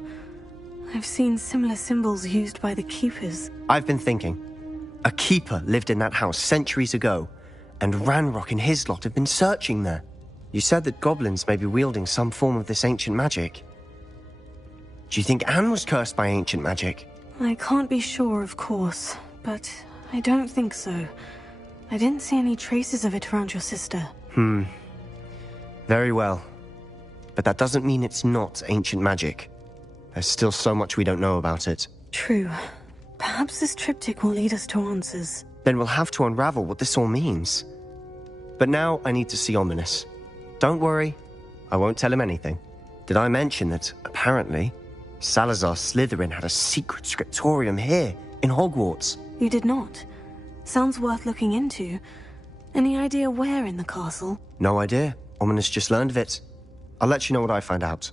I've seen similar symbols used by the Keepers. I've been thinking. A Keeper lived in that house centuries ago, and Ranrock and his lot have been searching there. You said that goblins may be wielding some form of this ancient magic. Do you think Anne was cursed by ancient magic? I can't be sure, of course, but I don't think so. I didn't see any traces of it around your sister. Very well. But that doesn't mean it's not ancient magic. There's still so much we don't know about it. True. Perhaps this triptych will lead us to answers. Then we'll have to unravel what this all means. But now I need to see Ominous. Don't worry, I won't tell him anything. Did I mention that, apparently, Salazar Slytherin had a secret scriptorium here, in Hogwarts? You did not. Sounds worth looking into. Any idea where in the castle? No idea. Ominous just learned of it. I'll let you know what I find out.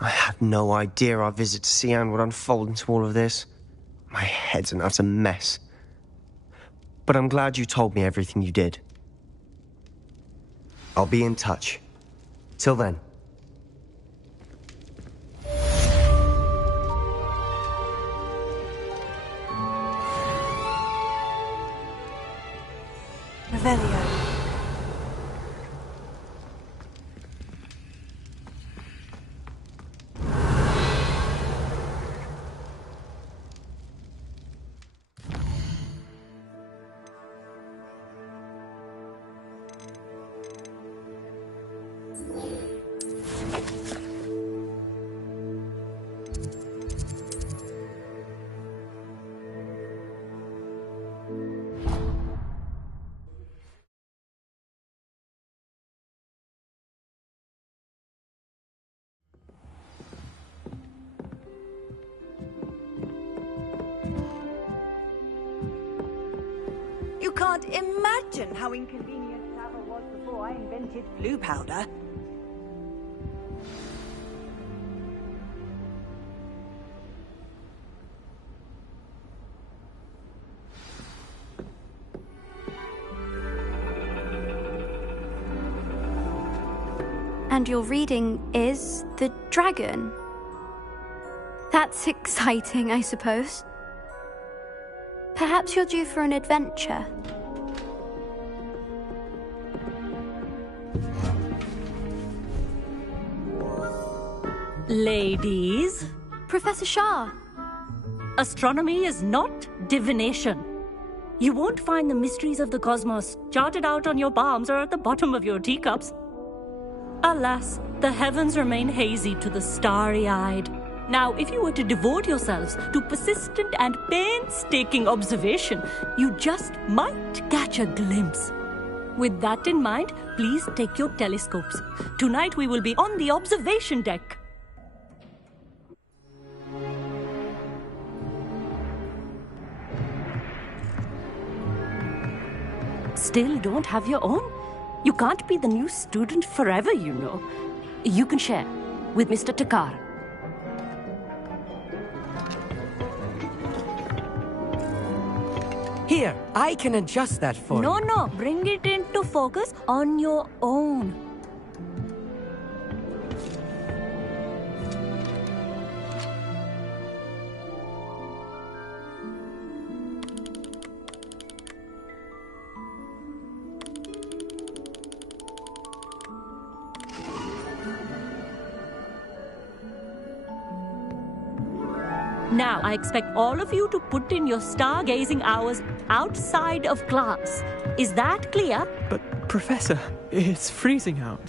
I had no idea our visit to Cian would unfold into all of this. My head's an utter mess. But I'm glad you told me everything you did. I'll be in touch. Till then. Revelio. You can't imagine how inconvenient travel was before I invented blue powder. And your reading is the dragon. That's exciting, I suppose. Perhaps you're due for an adventure. Ladies. Professor Shah. Astronomy is not divination. You won't find the mysteries of the cosmos charted out on your palms or at the bottom of your teacups. Alas, the heavens remain hazy to the starry-eyed. Now, if you were to devote yourselves to persistent and painstaking observation, you just might catch a glimpse. With that in mind, please take your telescopes. Tonight we will be on the observation deck. Still don't have your own? You can't be the new student forever, you know. You can share with Mr. Takar. Here, I can adjust that for you. No, bring it into focus on your own. Now, I expect all of you to put in your stargazing hours outside of class. Is that clear? But, Professor, it's freezing out.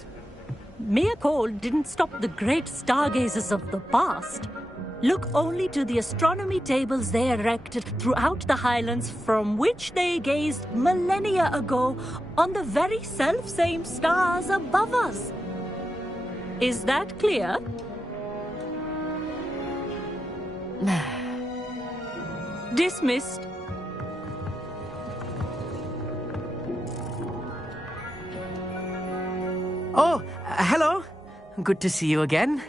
Mere cold didn't stop the great stargazers of the past. Look only to the astronomy tables they erected throughout the Highlands from which they gazed millennia ago on the very self-same stars above us. Is that clear? Dismissed. Oh, hello. Good to see you again.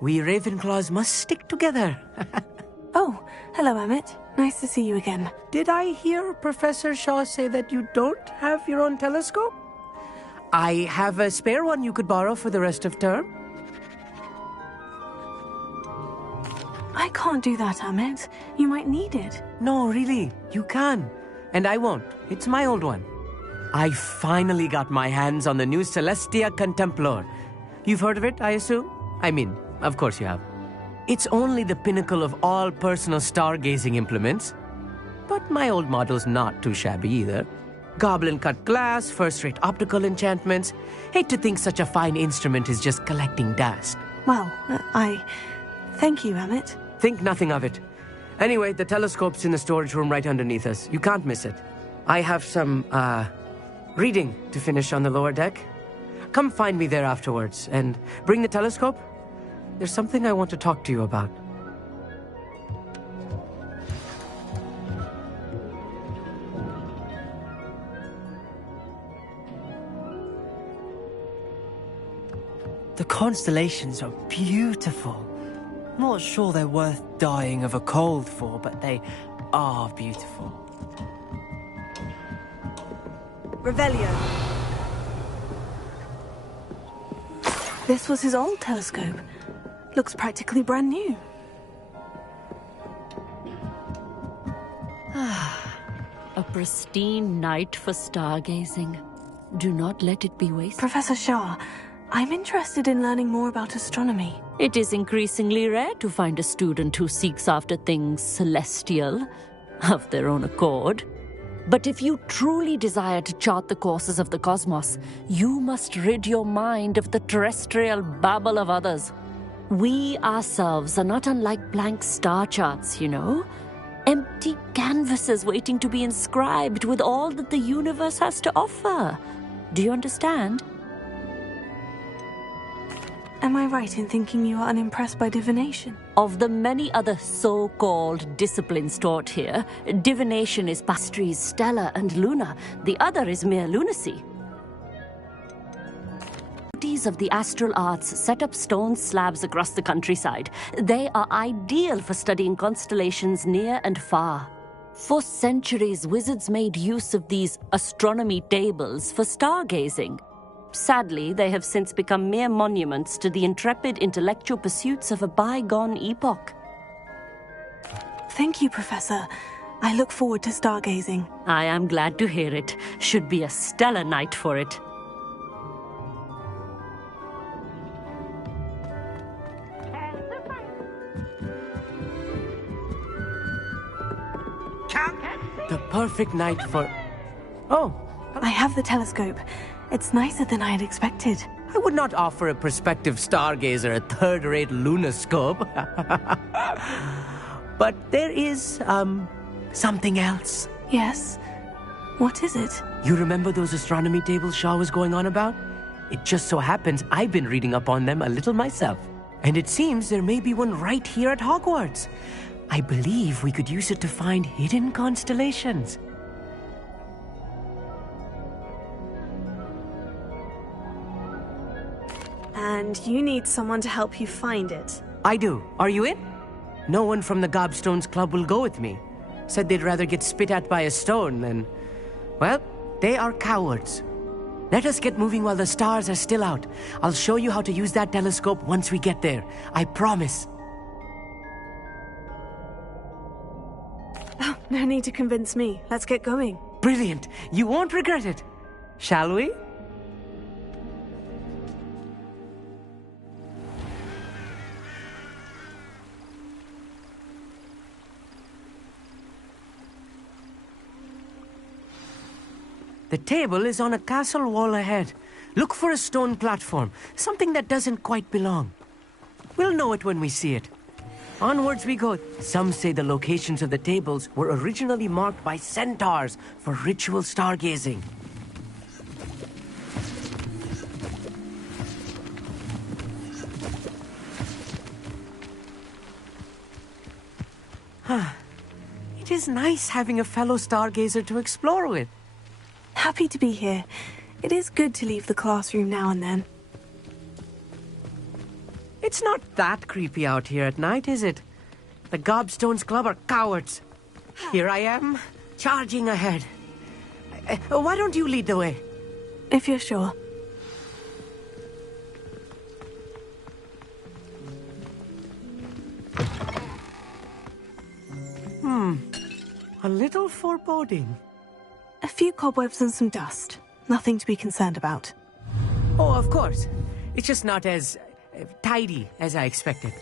We Ravenclaws must stick together. Oh, hello, Emmett. Nice to see you again. Did I hear Professor Shaw say that you don't have your own telescope? I have a spare one you could borrow for the rest of term. I can't do that, Amit. You might need it. No, really, you can. And I won't. It's my old one. I finally got my hands on the new Celestia Contemplar. You've heard of it, I assume? I mean, of course you have. It's only the pinnacle of all personal stargazing implements. But my old model's not too shabby either. Goblin-cut glass, first-rate optical enchantments. Hate to think such a fine instrument is just collecting dust. Well, thank you, Amit. Think nothing of it. Anyway, the telescope's in the storage room right underneath us. You can't miss it. I have some, reading to finish on the lower deck. Come find me there afterwards, and bring the telescope. There's something I want to talk to you about. The constellations are beautiful. Not sure they're worth dying of a cold for, but they are beautiful. Revelio. This was his old telescope. Looks practically brand new. A pristine night for stargazing. Do not let it be wasted. Professor Shah, I'm interested in learning more about astronomy. It is increasingly rare to find a student who seeks after things celestial, of their own accord. But if you truly desire to chart the courses of the cosmos, you must rid your mind of the terrestrial babble of others. We ourselves are not unlike blank star charts, you know. Empty canvases waiting to be inscribed with all that the universe has to offer. Do you understand? Am I right in thinking you are unimpressed by divination? Of the many other so-called disciplines taught here, divination is pastries stellar and lunar. The other is mere lunacy. Of the astral arts set up stone slabs across the countryside. They are ideal for studying constellations near and far. For centuries, wizards made use of these astronomy tables for stargazing. Sadly, they have since become mere monuments to the intrepid intellectual pursuits of a bygone epoch. Thank you, Professor. I look forward to stargazing. I am glad to hear it. Should be a stellar night for it. The perfect night for... Oh! I have the telescope. It's nicer than I had expected. I would not offer a prospective stargazer a third-rate lunoscope. But there is, something else. Yes? What is it? You remember those astronomy tables Shaw was going on about? It just so happens I've been reading up on them a little myself. And it seems there may be one right here at Hogwarts. I believe we could use it to find hidden constellations. And you need someone to help you find it. I do. Are you in? No one from the Gobstones Club will go with me. Said they'd rather get spit at by a stone than... Well, they are cowards. Let us get moving while the stars are still out. I'll show you how to use that telescope once we get there. I promise. Oh, no need to convince me. Let's get going. Brilliant. You won't regret it. Shall we? The table is on a castle wall ahead. Look for a stone platform, something that doesn't quite belong. We'll know it when we see it. Onwards we go. Some say the locations of the tables were originally marked by centaurs for ritual stargazing. It is nice having a fellow stargazer to explore with. Happy to be here. It is good to leave the classroom now and then. It's not that creepy out here at night, is it? The Gobstones Club are cowards. Here I am, charging ahead. Why don't you lead the way? If you're sure. A little foreboding. A few cobwebs and some dust. Nothing to be concerned about. Oh, of course. It's just not as tidy as I expected.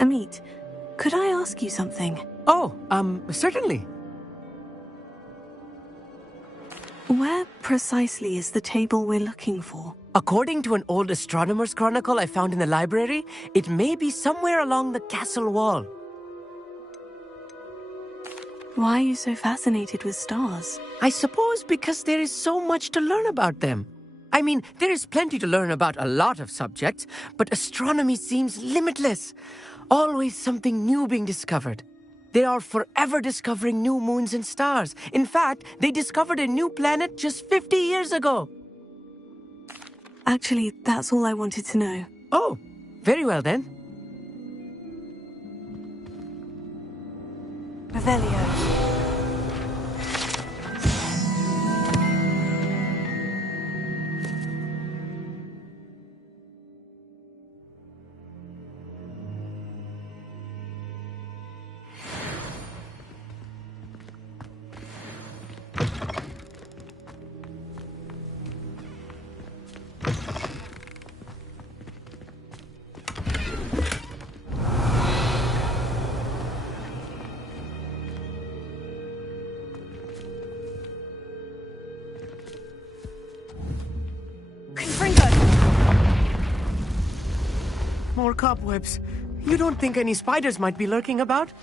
Amit, could I ask you something? Oh, certainly. Where precisely is the table we're looking for? According to an old astronomer's chronicle I found in the library, it may be somewhere along the castle wall. Why are you so fascinated with stars? I suppose because there is so much to learn about them. I mean, there is plenty to learn about a lot of subjects, but astronomy seems limitless. Always something new being discovered. They are forever discovering new moons and stars. In fact, they discovered a new planet just 50 years ago. Actually, that's all I wanted to know. Oh, very well then. Revelio. More cobwebs. You don't think any spiders might be lurking about?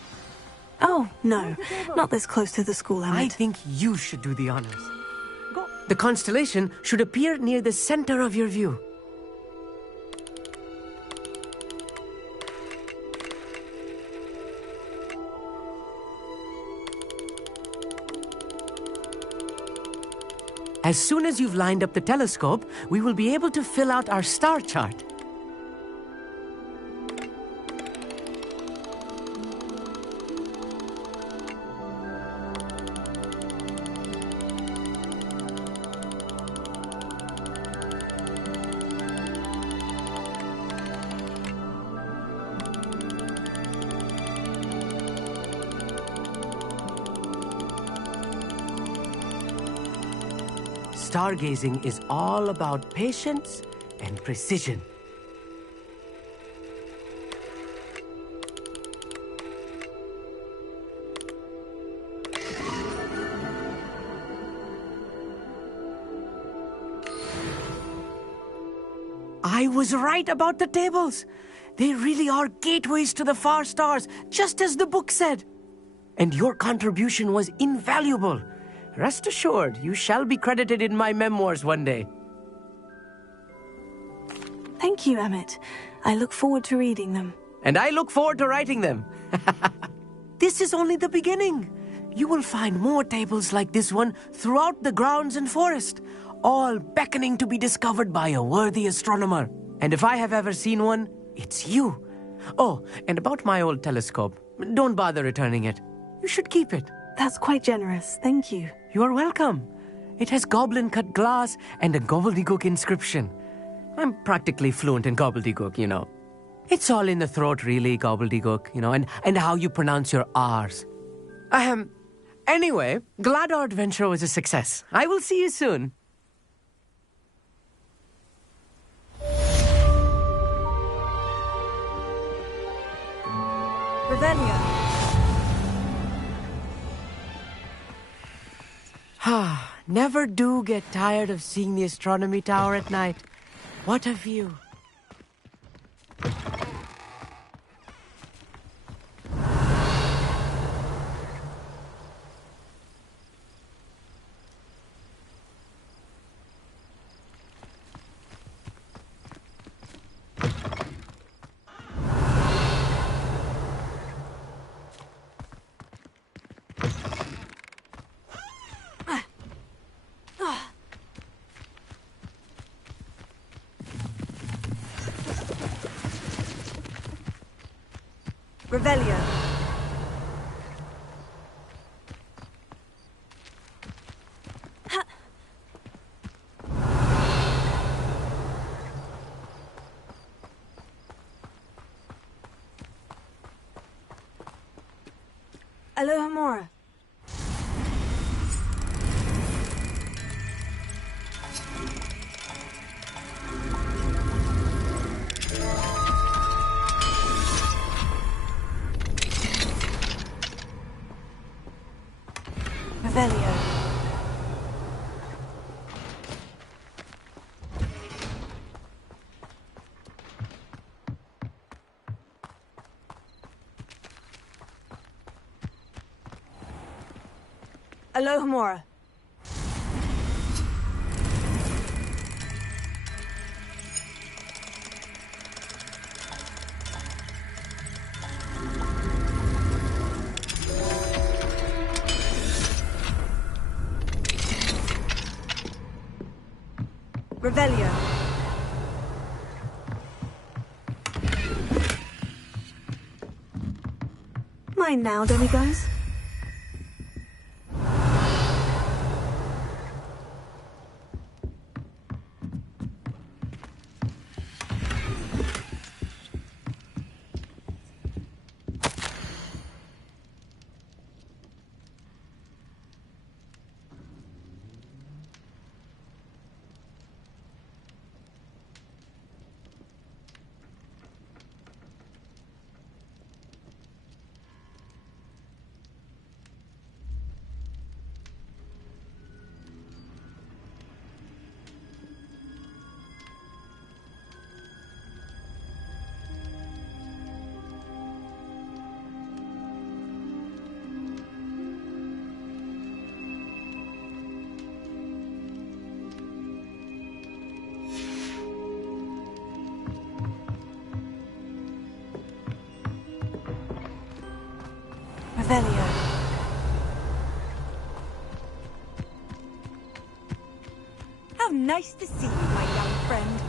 Oh, no. Not this close to the school, Emmett. I think you should do the honors. Go. The constellation should appear near the center of your view. As soon as you've lined up the telescope, we will be able to fill out our star chart. Stargazing is all about patience and precision. I was right about the tables. They really are gateways to the far stars, just as the book said. And your contribution was invaluable. Rest assured, you shall be credited in my memoirs one day. Thank you, Emmett. I look forward to reading them. And I look forward to writing them. This is only the beginning. You will find more tables like this one throughout the grounds and forest, all beckoning to be discovered by a worthy astronomer. And if I have ever seen one, it's you. Oh, and about my old telescope, don't bother returning it. You should keep it. That's quite generous. Thank you. You are welcome. It has goblin-cut glass and a gobbledygook inscription. I'm practically fluent in gobbledygook, you know. It's all in the throat, really, gobbledygook, you know, and how you pronounce your R's. Anyway, glad our adventure was a success. I will see you soon. Revelio. Never do get tired of seeing the astronomy tower at night. What a view. Revelio. Alohomora. Revelio. Alohomora. Revelio. Mine now, demigods. Revelio. How nice to see you, my young friend.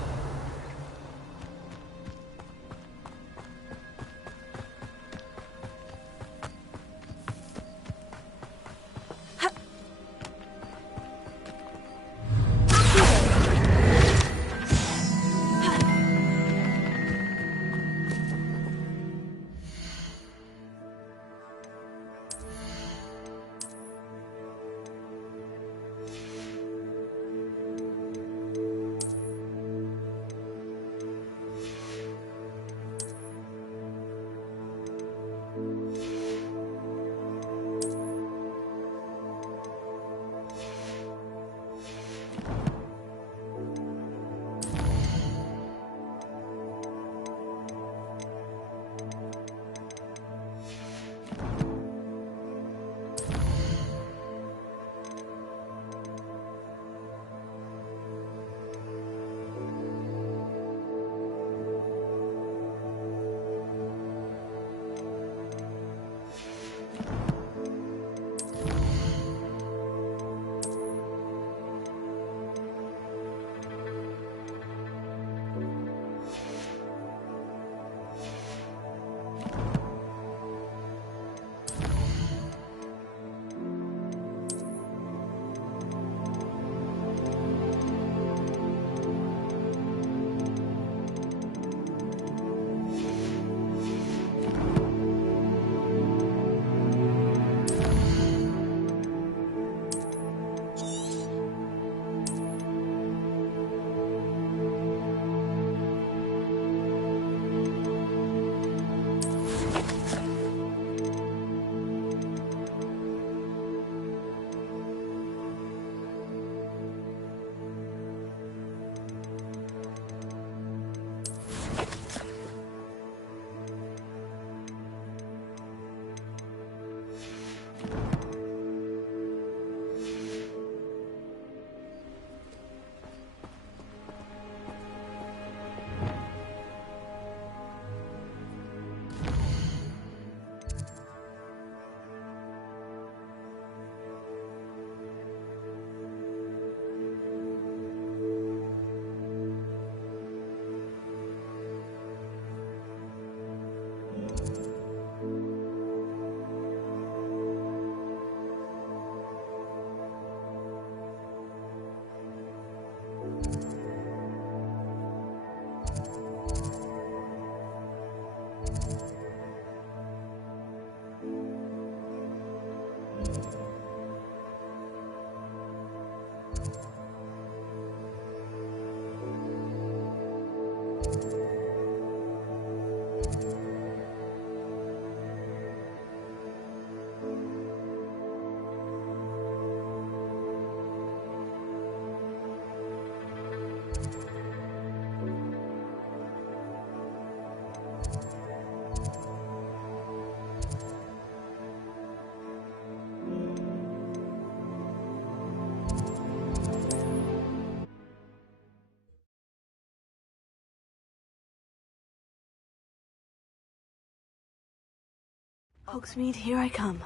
Hogsmeade, here I come.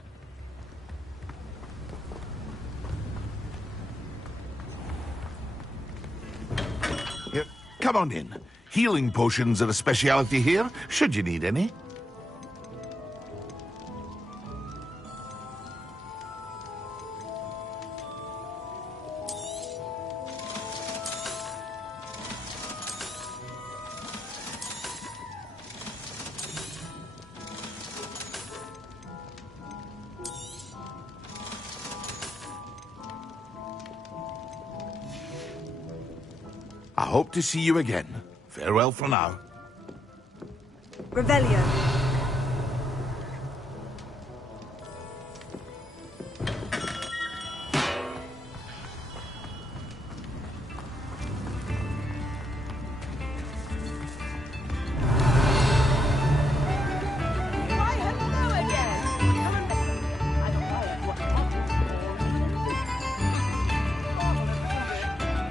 Yeah, come on in. Healing potions are a speciality here, should you need any. I hope to see you again. Farewell for now. Revelio.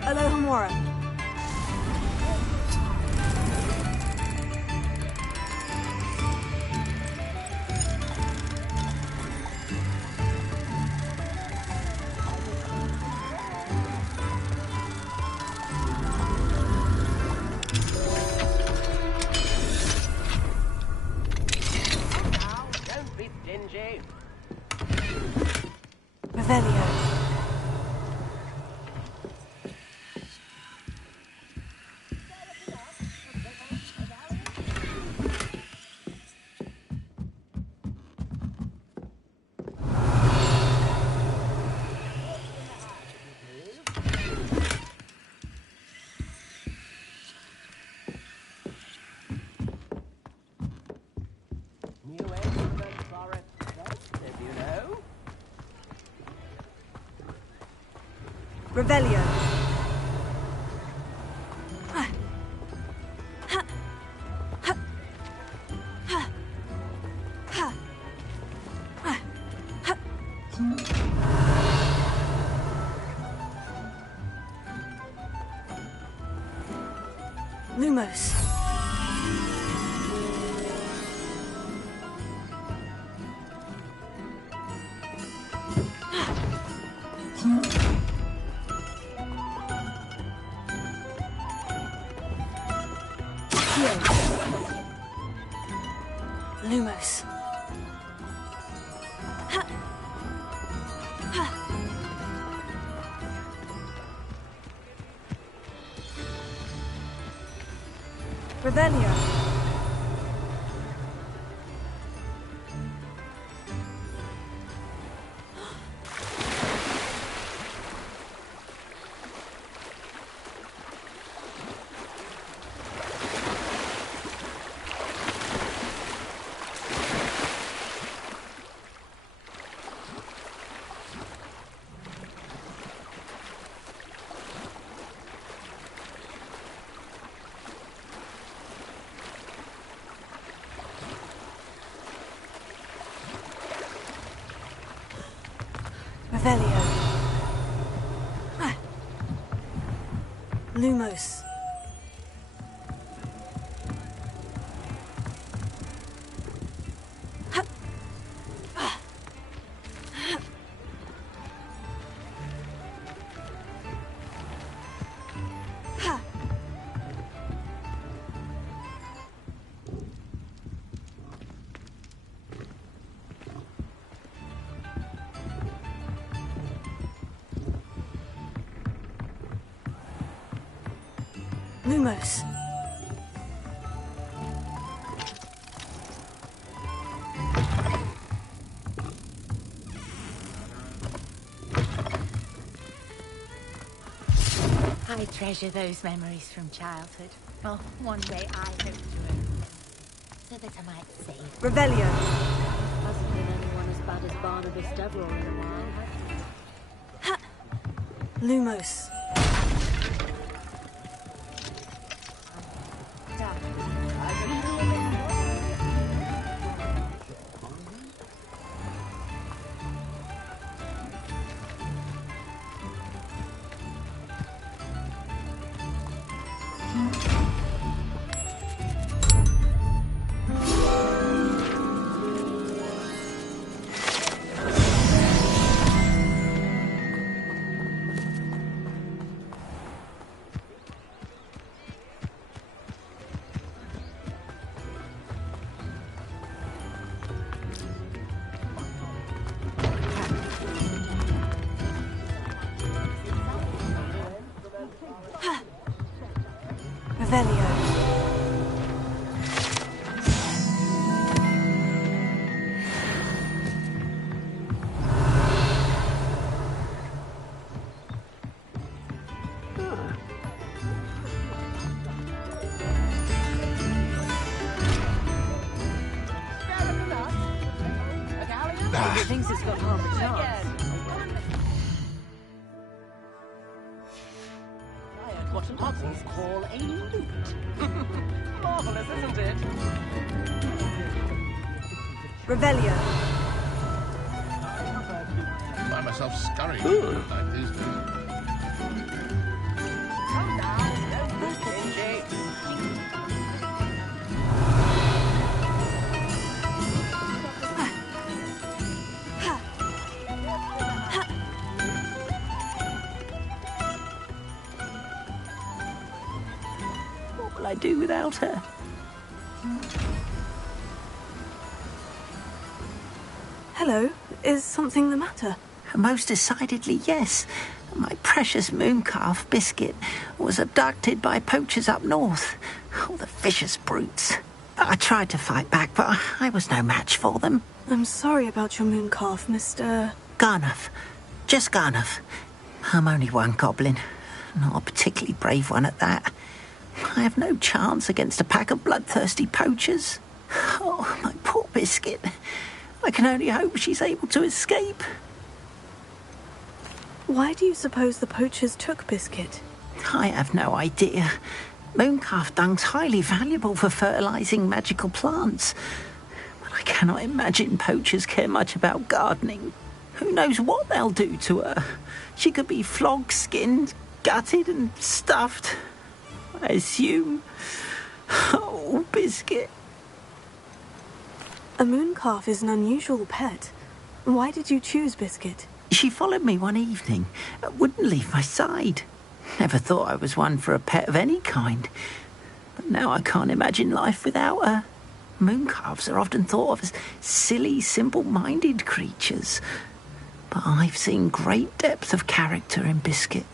Alohomora. Don't be dingy. Revelio. Revelio. Lumos. Lumos. Revelio. Revelio. Lumos. Lumos. I treasure those memories from childhood. Oh, one day I hope to remember, so that I might save. Revelio. Hasn't been anyone as bad as Barnabas Deverell in a while. Lumos. It thinks it's got half a chance. What an Aussies call a loot. Marvelous, isn't it? Revelio. I find myself scurrying like these days. Come now, don't be stingy. What will I do without her? Hello, is something the matter? Most decidedly, yes. My precious mooncalf, Biscuit, was abducted by poachers up north. Oh, the vicious brutes. I tried to fight back, but I was no match for them. I'm sorry about your mooncalf, Mr. Garnuff. Just Garnuff. I'm only one goblin. Not a particularly brave one at that. I have no chance against a pack of bloodthirsty poachers. Oh, my poor Biscuit. I can only hope she's able to escape. Why do you suppose the poachers took Biscuit? I have no idea. Mooncalf dung's highly valuable for fertilising magical plants. But I cannot imagine poachers care much about gardening. Who knows what they'll do to her? She could be flogged, skinned, gutted and stuffed. I assume. Oh, Biscuit. A mooncalf is an unusual pet. Why did you choose Biscuit? She followed me one evening, wouldn't leave my side. Never thought I was one for a pet of any kind. But now I can't imagine life without her. Mooncalves are often thought of as silly, simple-minded creatures. But I've seen great depth of character in Biscuit.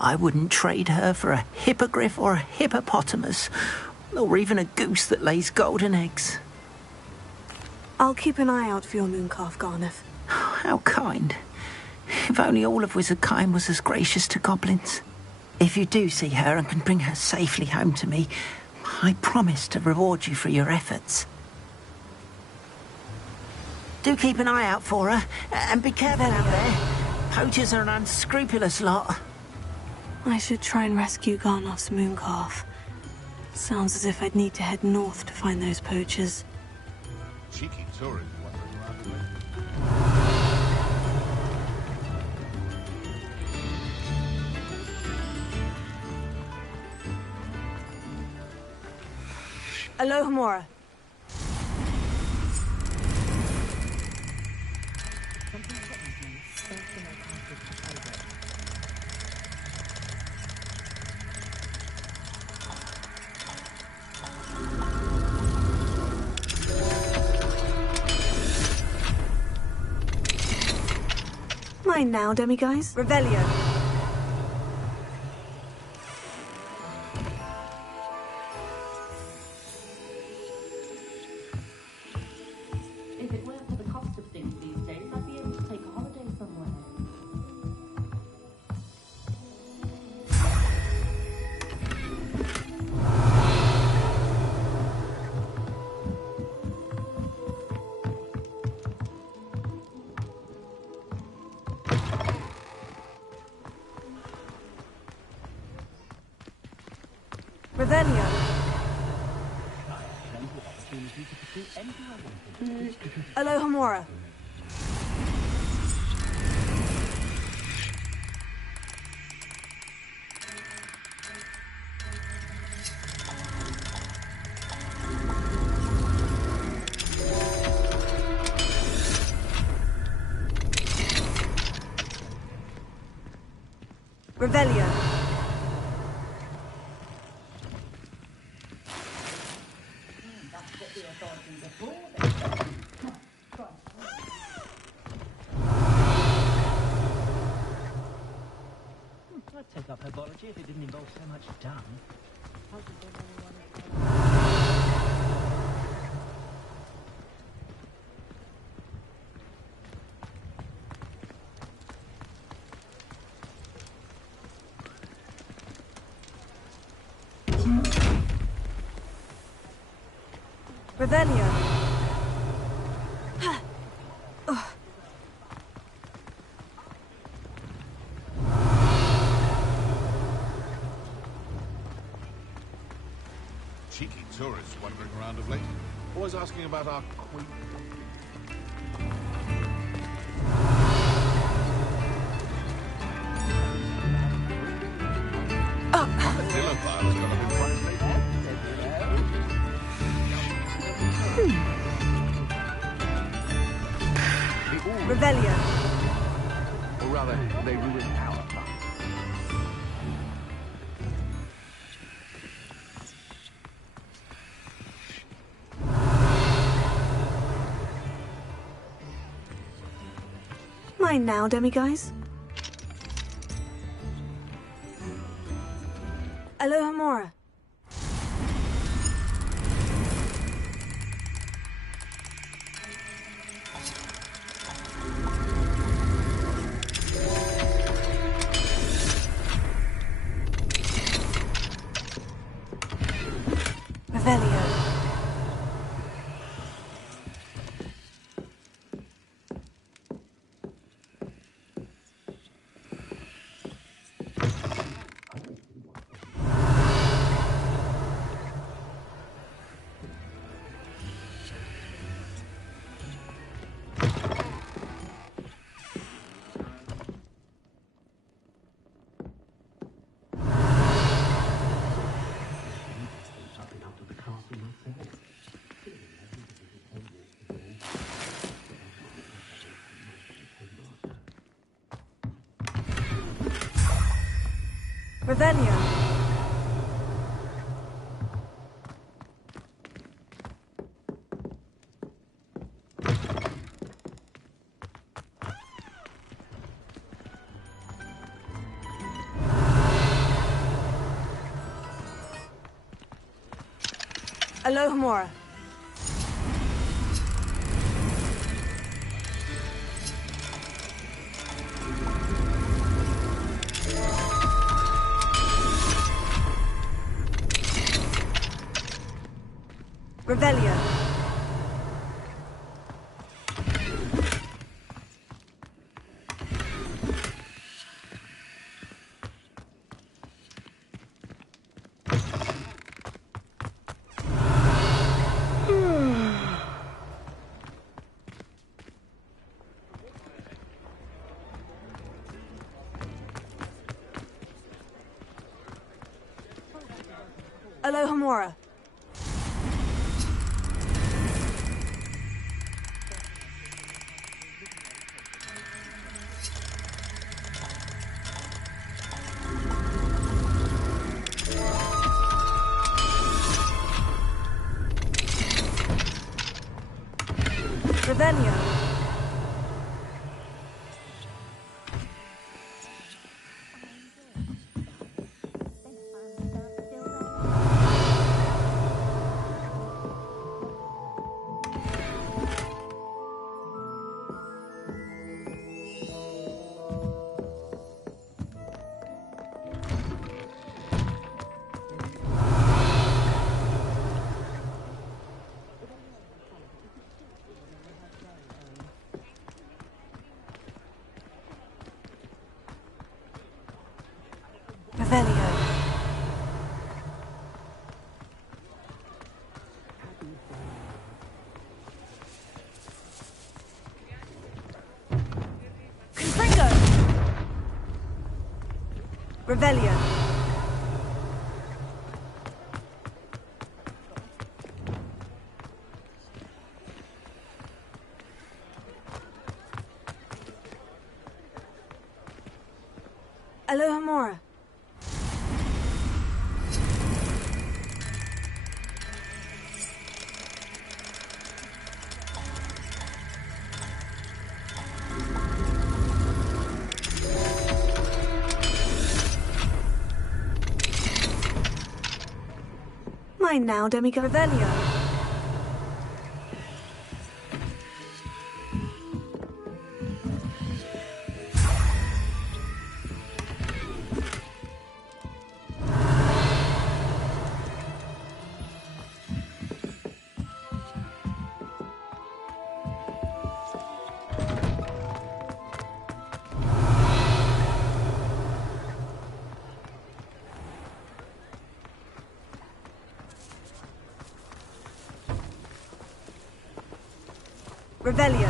I wouldn't trade her for a hippogriff or a hippopotamus, or even a goose that lays golden eggs. I'll keep an eye out for your mooncalf, Garnuff. How kind. If only all of Wizardkind was as gracious to goblins. If you do see her and can bring her safely home to me, I promise to reward you for your efforts. Do keep an eye out for her, and be careful out there. Poachers are an unscrupulous lot. I should try and rescue Garnoff's mooncalf. Sounds as if I'd need to head north to find those poachers. Cheeky tourist wandering around the way. Alohomora. Mine now, demiguise. Revelio. If it weren't for the cost of things these days, I'd be able to take a holiday somewhere. Revelio. Alohomora. Revelio. I'd take up herbology if it didn't involve so much dung. Revelio. Cheeky tourists wandering around of late. Always asking about our queen. Armadillo file's got a bit funny lately. Revelio. Or rather, they ruin our fun. Mine now, demiguise. Alohomora. Revelio. Revelio. Alohomora. Revelio. Alohomora. Revelio. Revelio. Alohomora. Mine now, demigod. Revelio. Revelio.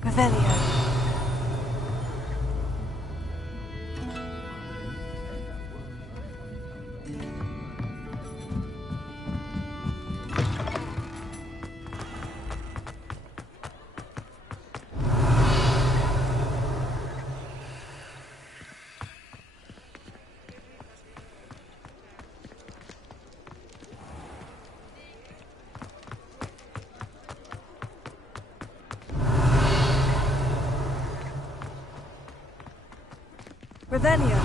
Revelio. Revelio.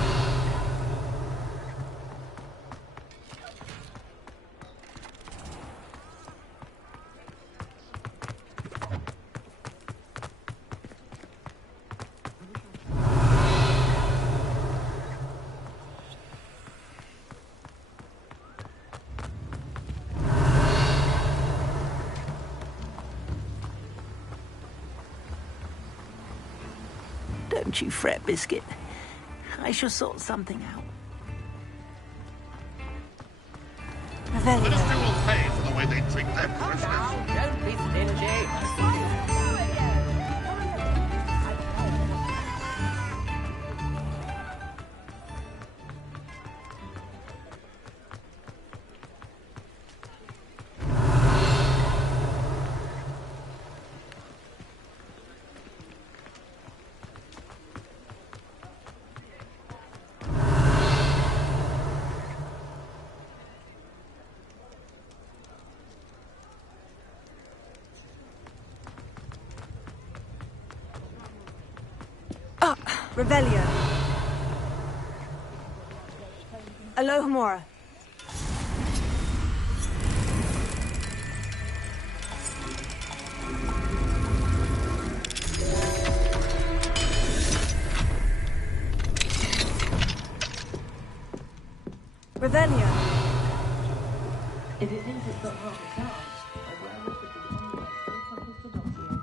Don't you fret, Biscuit. I shall sort something out. The ministry will pay for the way they treat their prisoners. Don't be stingy. Revelio. Alohomora. Revelio. If it thinks it's got half a chance, a werewolf would be on the way to publish the dossiers.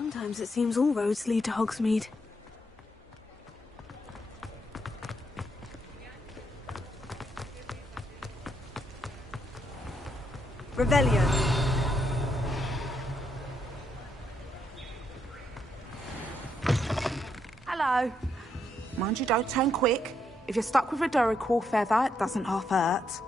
Sometimes it seems all roads lead to Hogsmeade. Revelio. Hello. Mind you don't turn quick. If you're stuck with a Duracell feather, it doesn't half hurt.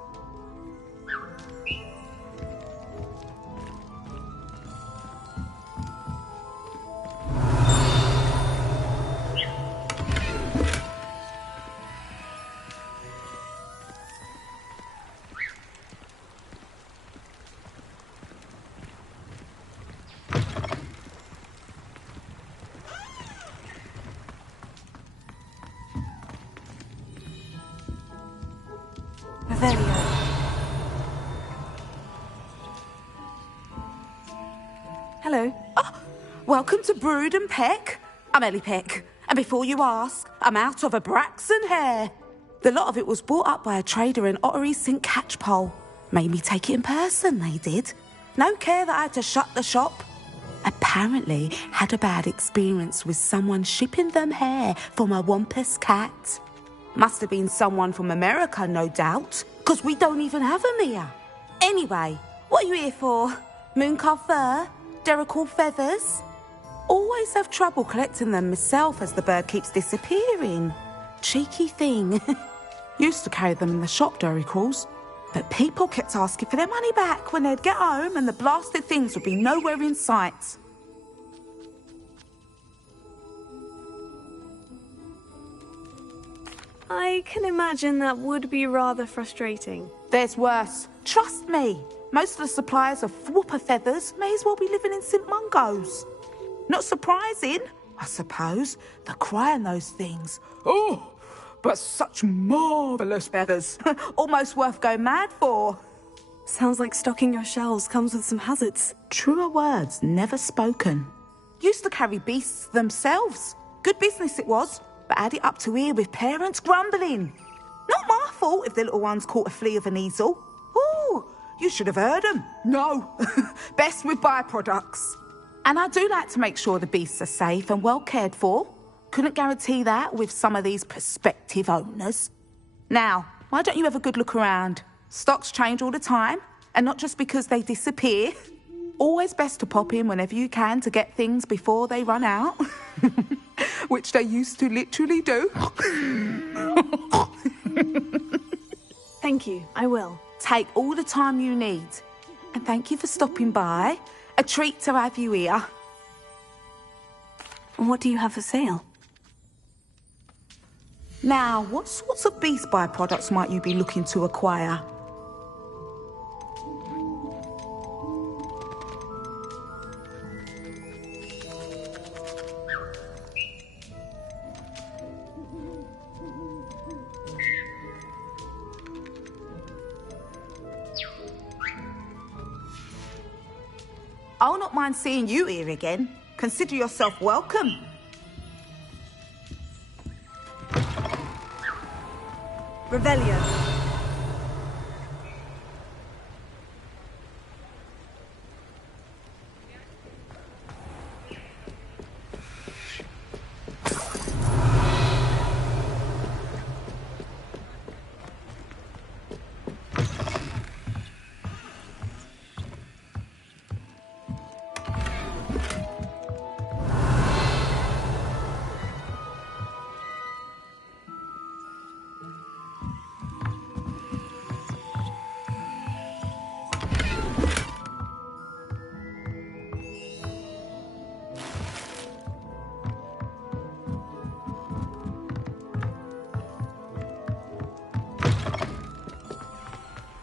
Hello. Oh, welcome to Brood and Peck. I'm Ellie Peck, and before you ask, I'm out of a Braxton hair. The lot of it was bought up by a trader in Ottery St. Catchpole. Made me take it in person, they did. No care that I had to shut the shop. Apparently had a bad experience with someone shipping them hair for my Wampus cat. Must have been someone from America, no doubt, because we don't even have them here. Anyway, what are you here for? Mooncarved fur? Duracell feathers? Always have trouble collecting them myself as the bird keeps disappearing. Cheeky thing. Used to carry them in the shop, Duracells, but people kept asking for their money back when they'd get home and the blasted things would be nowhere in sight. I can imagine that would be rather frustrating. There's worse. Trust me. Most of the suppliers of whooper feathers may as well be living in St. Mungo's. Not surprising, I suppose, the cry on those things. Oh, but such marvellous feathers. Almost worth going mad for. Sounds like stocking your shelves comes with some hazards. Truer words never spoken. Used to carry beasts themselves. Good business it was, but had it up to here with parents grumbling. Not my fault if the little ones caught a flea of an easel. Ooh, you should have heard them. No, best with byproducts. And I do like to make sure the beasts are safe and well cared for. Couldn't guarantee that with some of these prospective owners. Now, why don't you have a good look around? Stocks change all the time, and not just because they disappear. Always best to pop in whenever you can to get things before they run out. Which they used to literally do. Thank you, I will. Take all the time you need. And thank you for stopping by. A treat to have you here. What do you have for sale? Now, what sorts of beast byproducts might you be looking to acquire? I'll not mind seeing you here again. Consider yourself welcome. Revelio.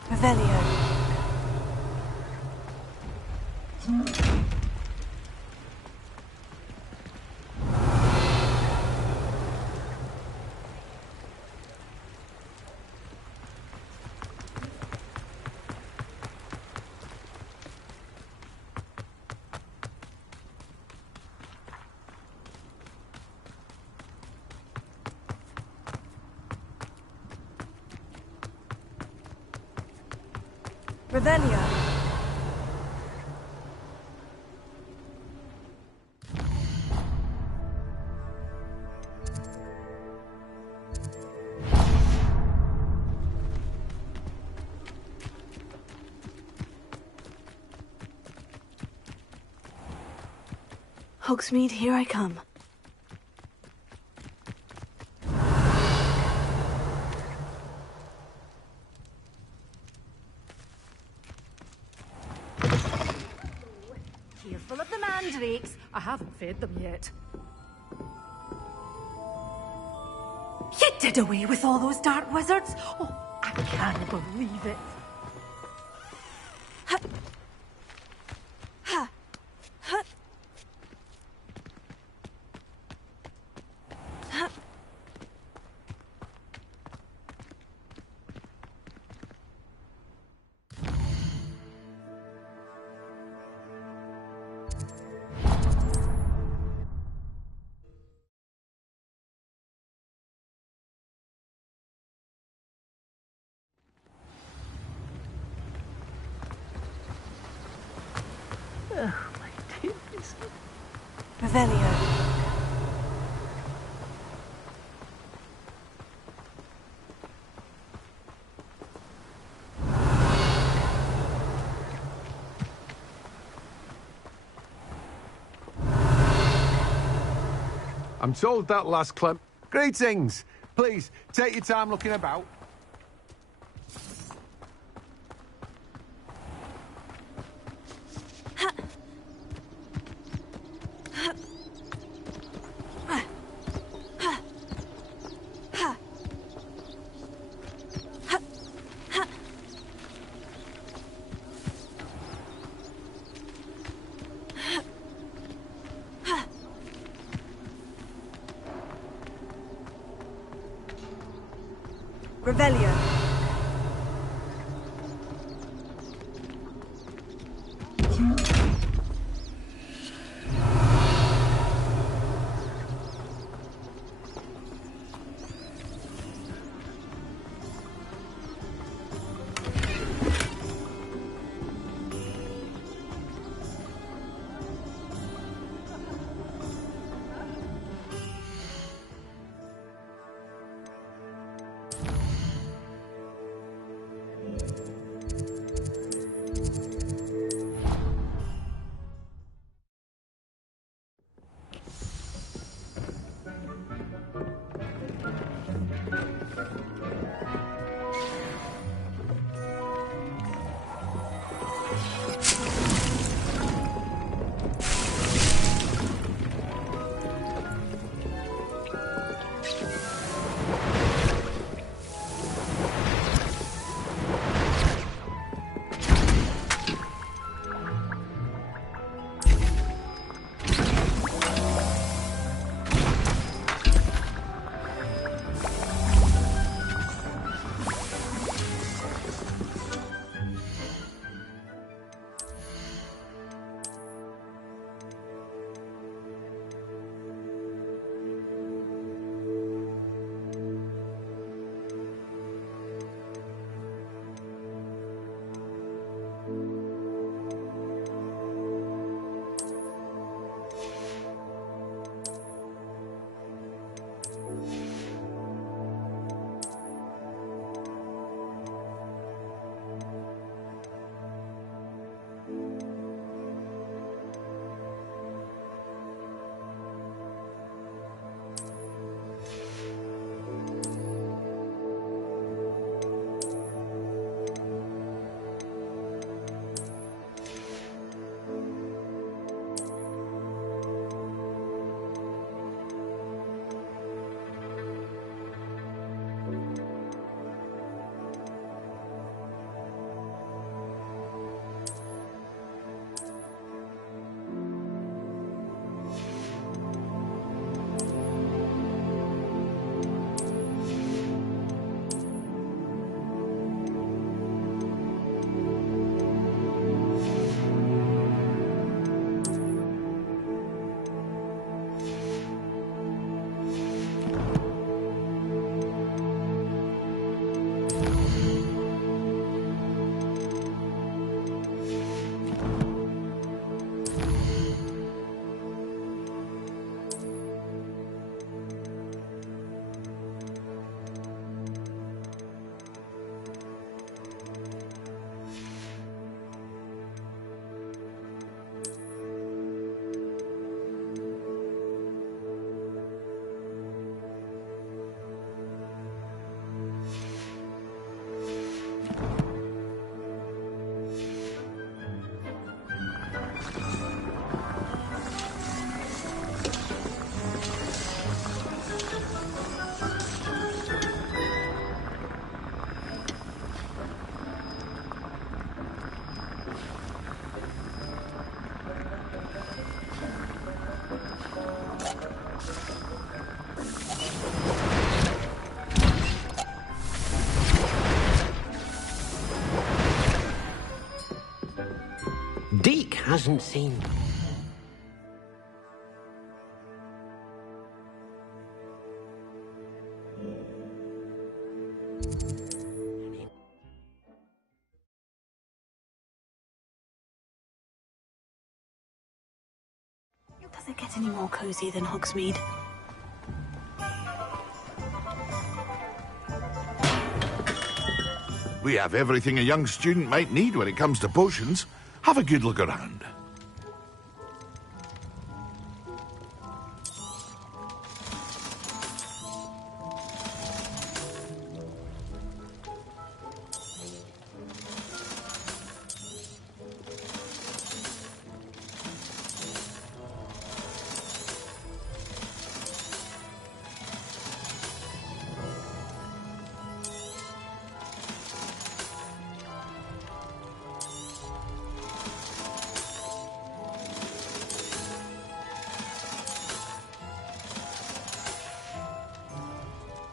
Revelio. Revelio. Hogsmeade, here I come. Careful of the mandrakes. I haven't fed them yet. You did away with all those dark wizards? Oh, I can't believe it. Oh, my goodness. Revelio. I'm told that last Clem... Greetings! Please, take your time looking about. Revelio. Deke hasn't seen them. Does it get any more cozy than Hogsmeade? We have everything a young student might need when it comes to potions. Have a good look around.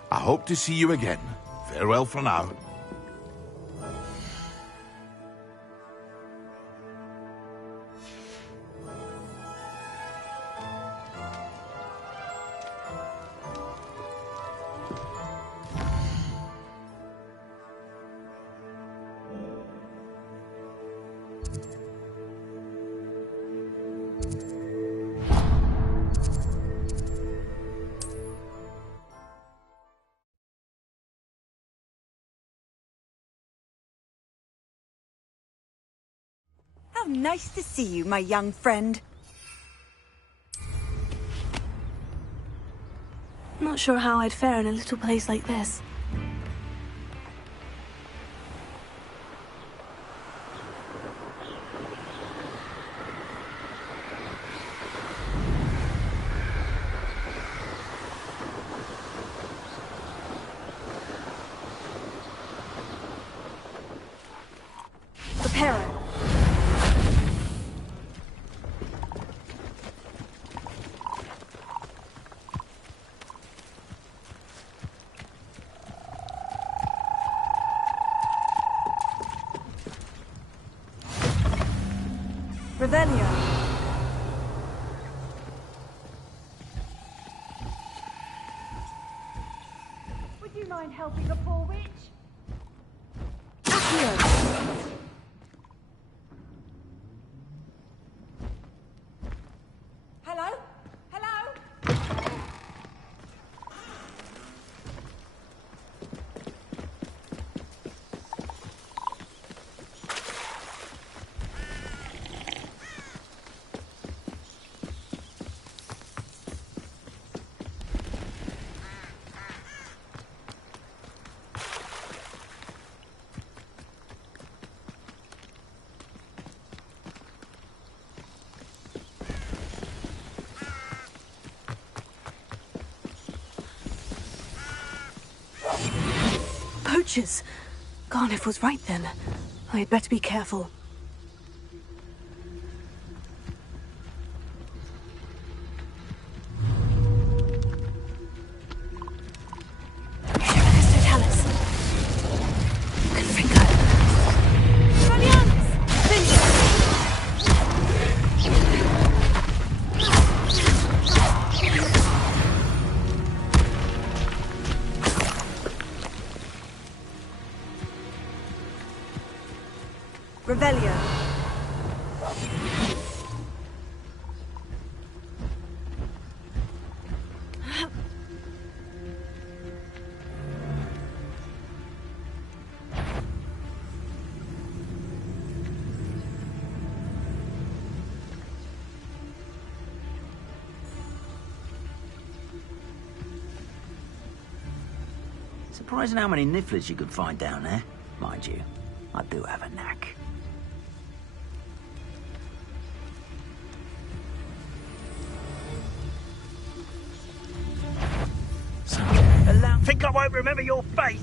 I hope to see you again. Farewell for now. How nice to see you, my young friend. Not sure how I'd fare in a little place like this. Prepare it. Revelio. Would you mind helping a poor witch? Hello? Hello? Poachers! Garniff was right then. I had better be careful. Revelio. Surprising how many nifflers you could find down there. Mind you, I do have a knack. Think I won't remember your face?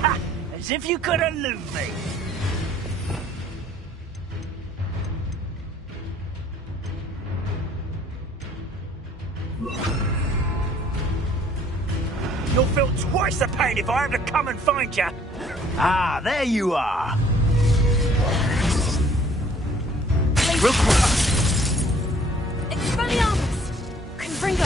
Ha! As if you could elude me. You'll feel twice the pain if I have to come and find you. Ah, there you are. Expelliarmus! Confringo!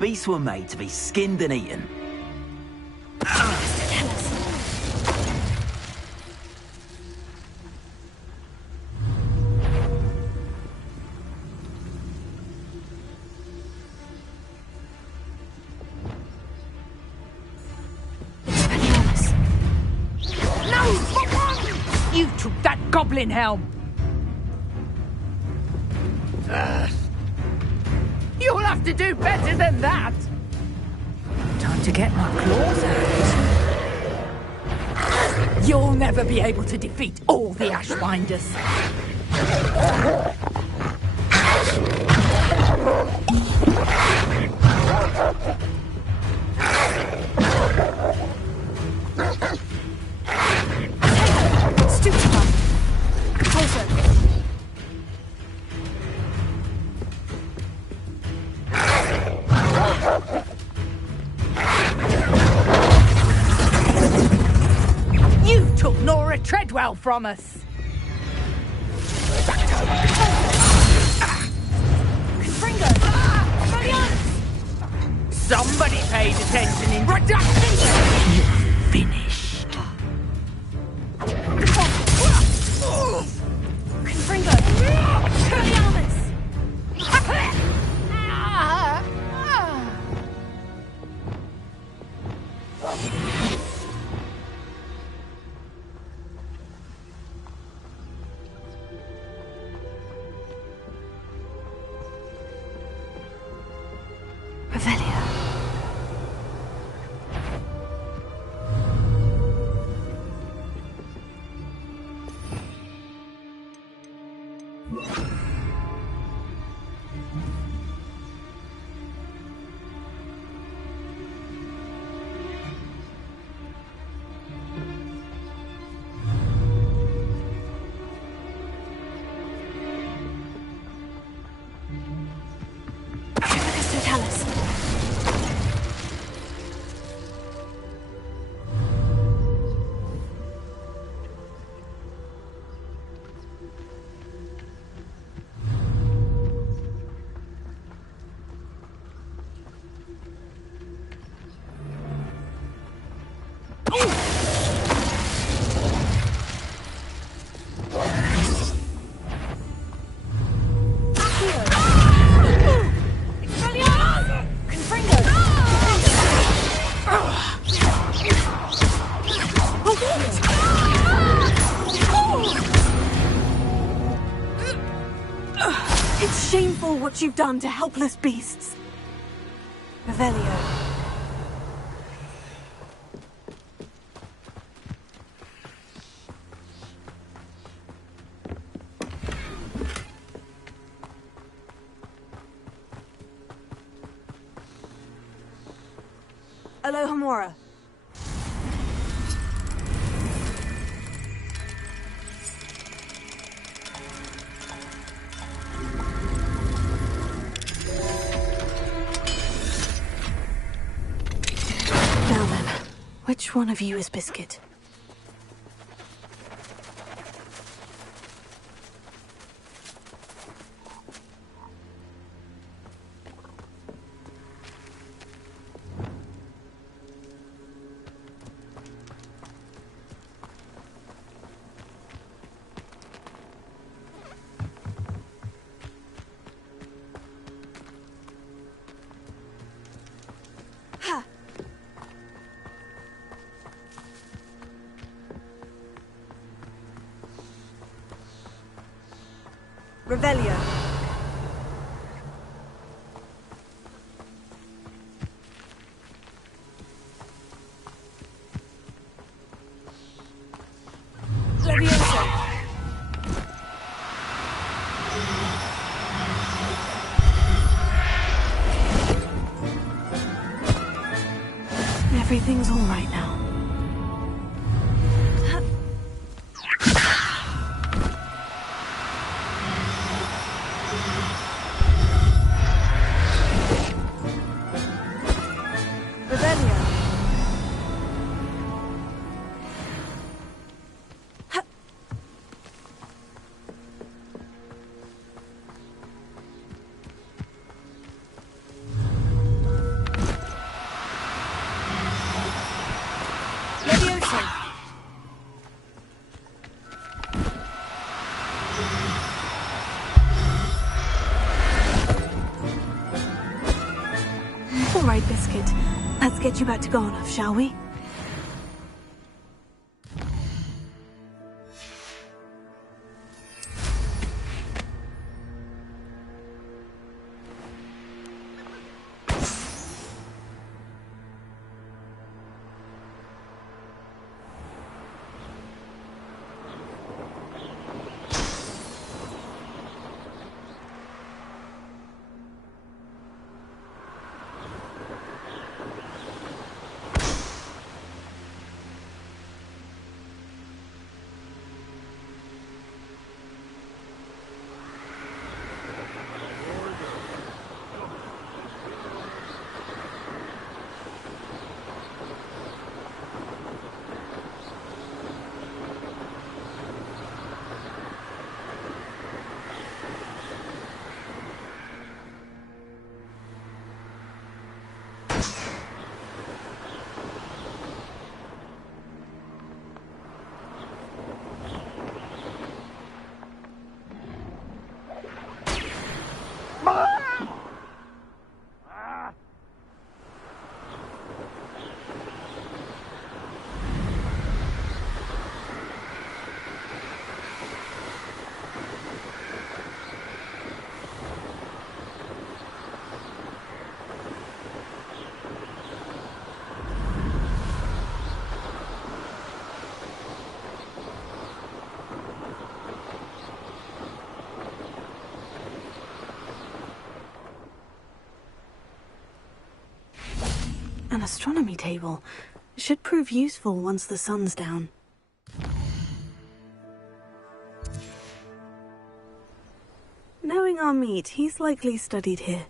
Beasts were made to be skinned and eaten. You took that goblin helm! You'll have to do better than that! Time to get my claws out. You'll never be able to defeat all the Ashbinders. Treadwell from us. Somebody paid attention in production. You're finished. Confringo! Expelliarmus! It's shameful what you've done to helpless beasts. Revelio. Alohomora. Which one of you is Biscuit? Revelio. Leviosa. Everything's all right now. All right, Biscuit. Let's get you back to Garnoff, shall we? An astronomy table. Should prove useful once the sun's down. Knowing our meat, he's likely studied here.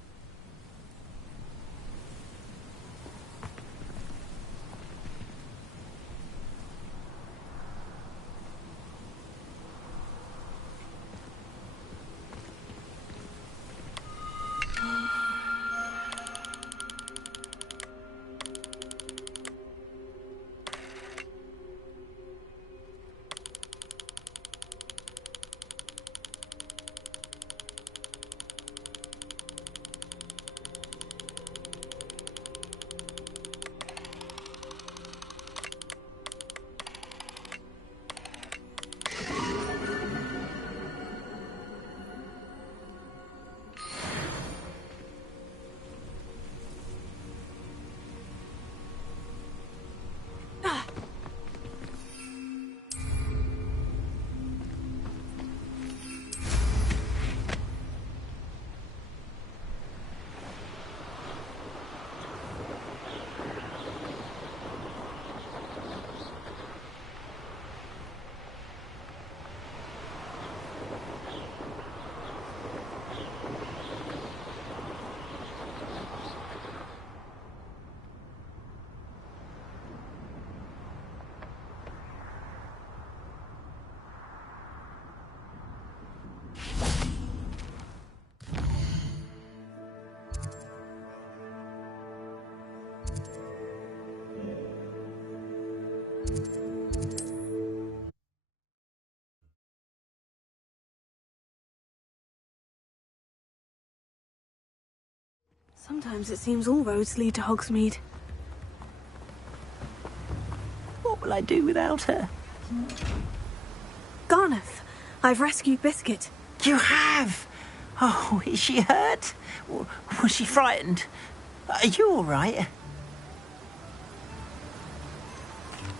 Sometimes it seems all roads lead to Hogsmeade. What will I do without her? Garneth, I've rescued Biscuit. You have? Oh, is she hurt? Was she frightened? Are you all right?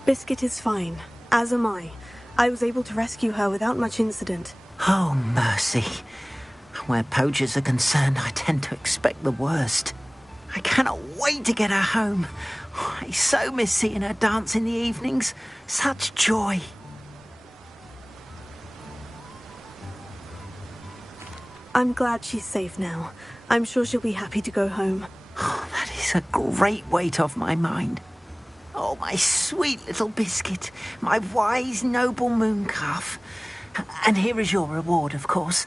Biscuit is fine, as am I. I was able to rescue her without much incident. Oh, mercy. Where poachers are concerned, I tend to expect the worst. I cannot wait to get her home. I so miss seeing her dance in the evenings. Such joy. I'm glad she's safe now. I'm sure she'll be happy to go home. Oh, that is a great weight off my mind. Oh, my sweet little Biscuit, my wise, noble moon calf. And here is your reward, of course.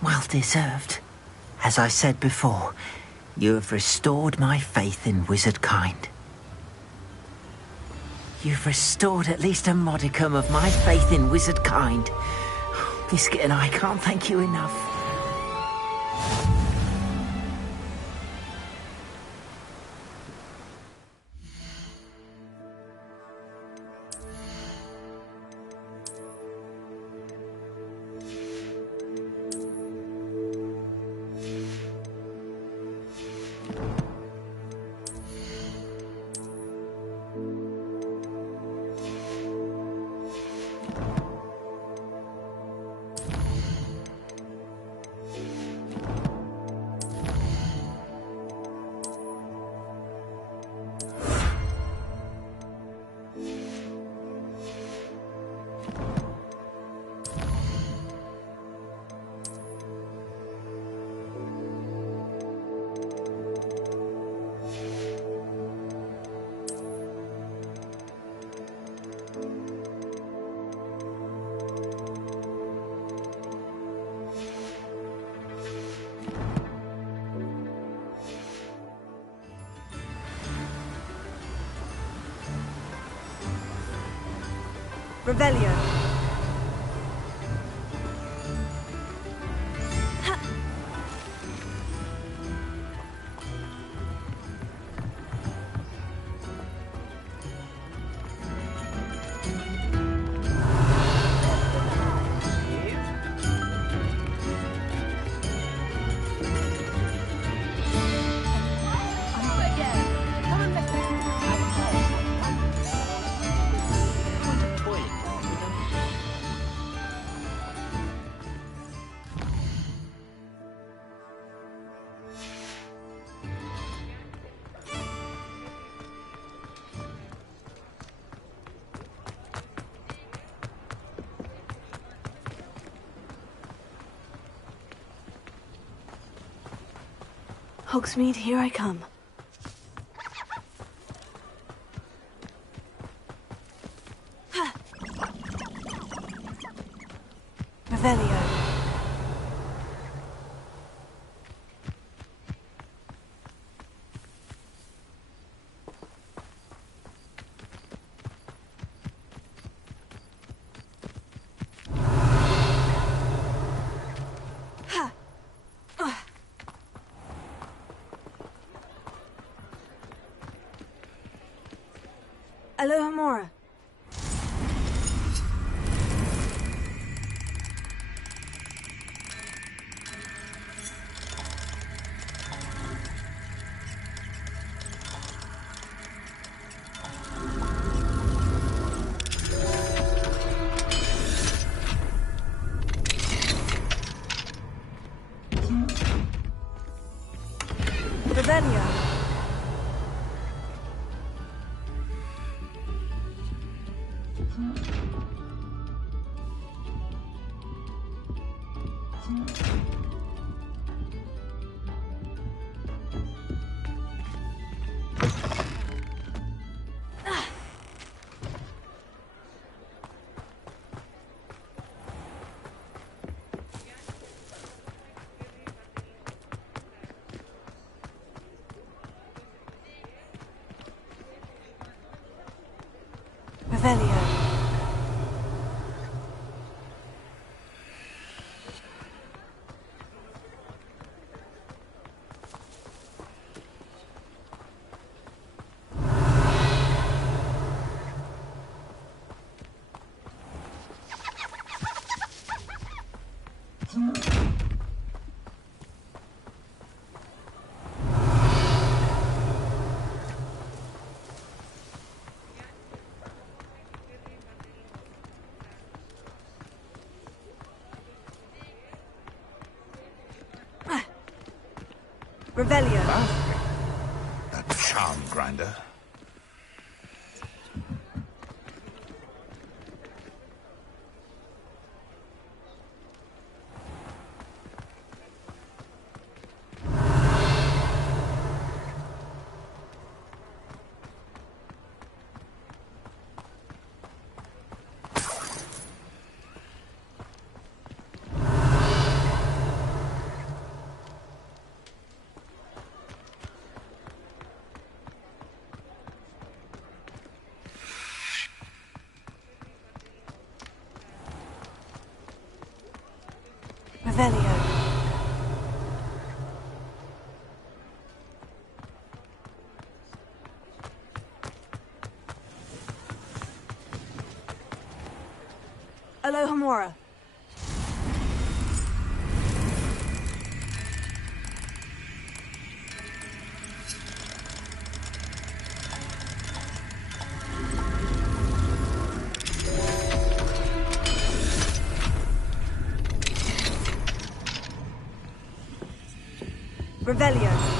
Well deserved. As I said before, you have restored my faith in wizard kind. You've restored at least a modicum of my faith in wizard kind. Biscuit and I can't thank you enough. Revelio. Hogsmeade, here I come. Revelio. Alohomora. Revelio. Revelio. Revelio. That charm grinder. Revelio. Alohomora. Revelio.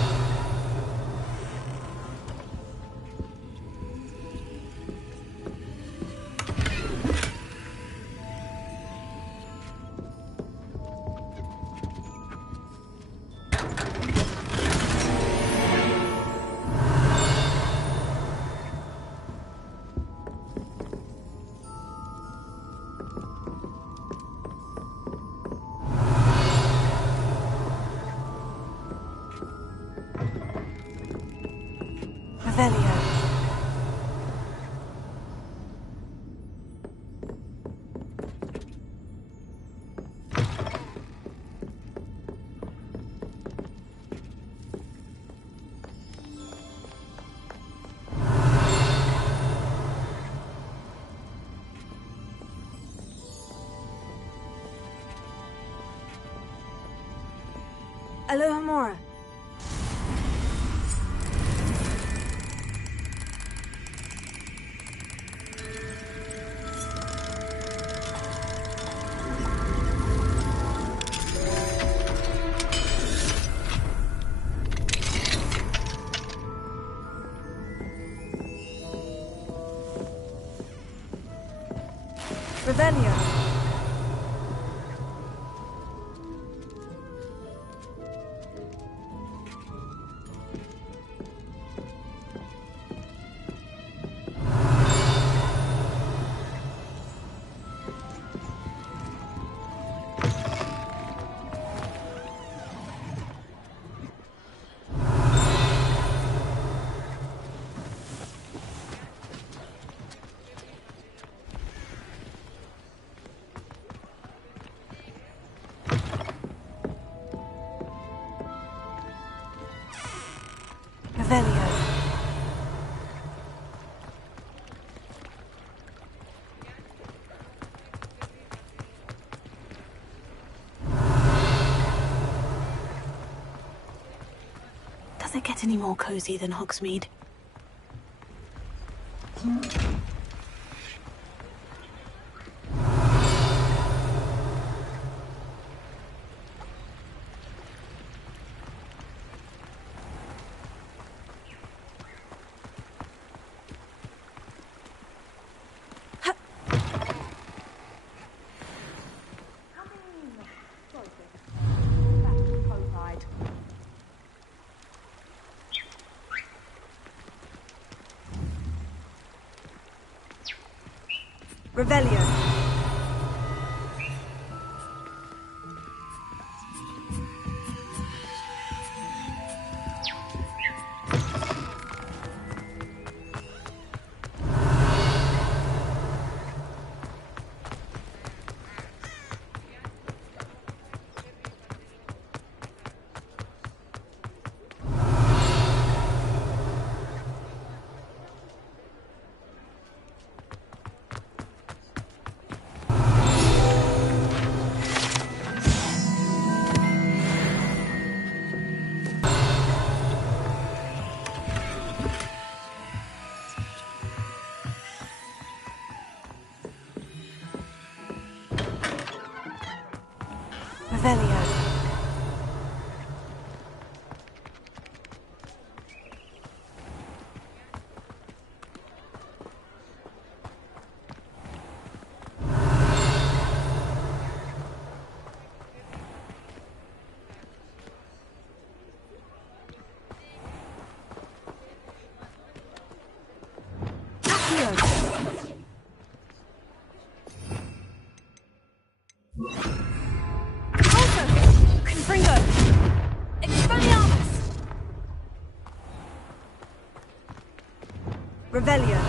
Revelio. Alohomora. Revelio. Revelio. Does it get any more cozy than Hogsmeade? Revelio. Revelio.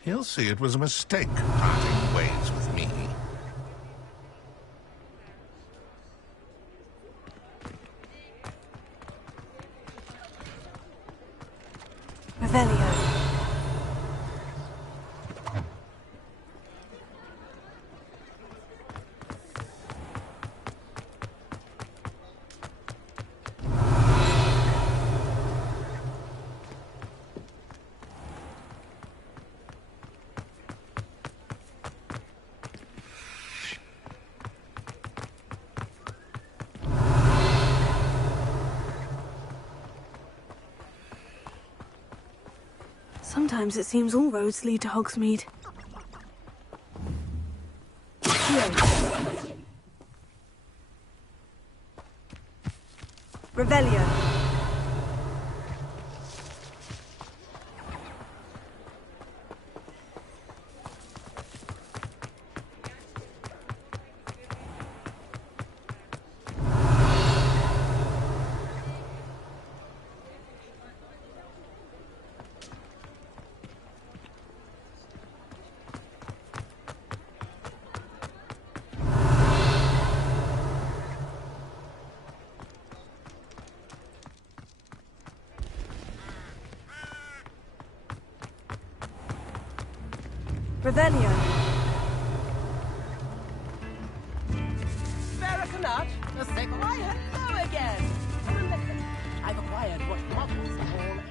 He'll see it was a mistake parting ways with me. Revelio. Sometimes it seems all roads lead to Hogsmeade. Revelio. Revelio. Barracanut, the sickle I had go again. I've acquired what muggles call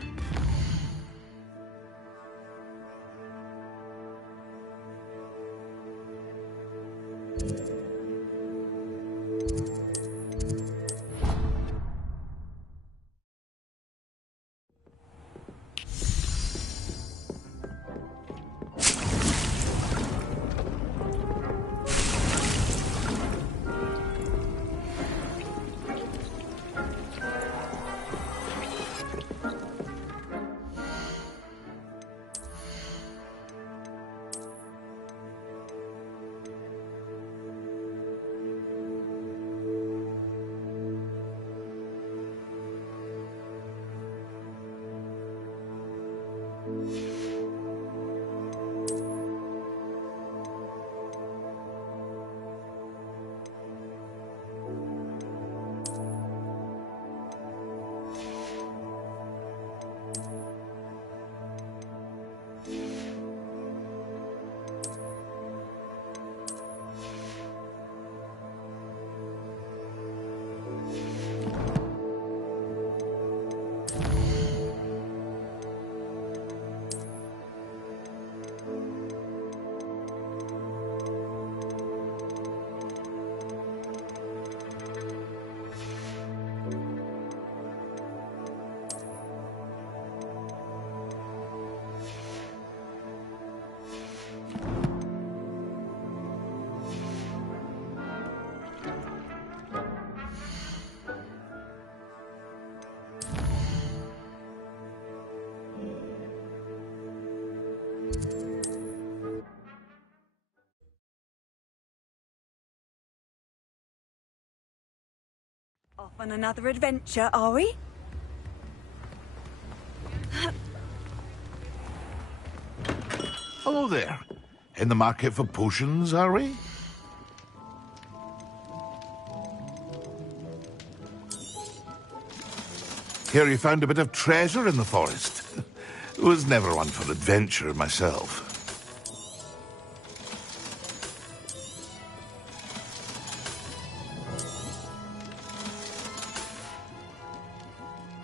Off on another adventure, are we? Hello there. In the market for potions, are we? Hear you found a bit of treasure in the forest. Was never one for adventure myself.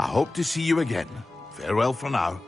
I hope to see you again. Farewell for now.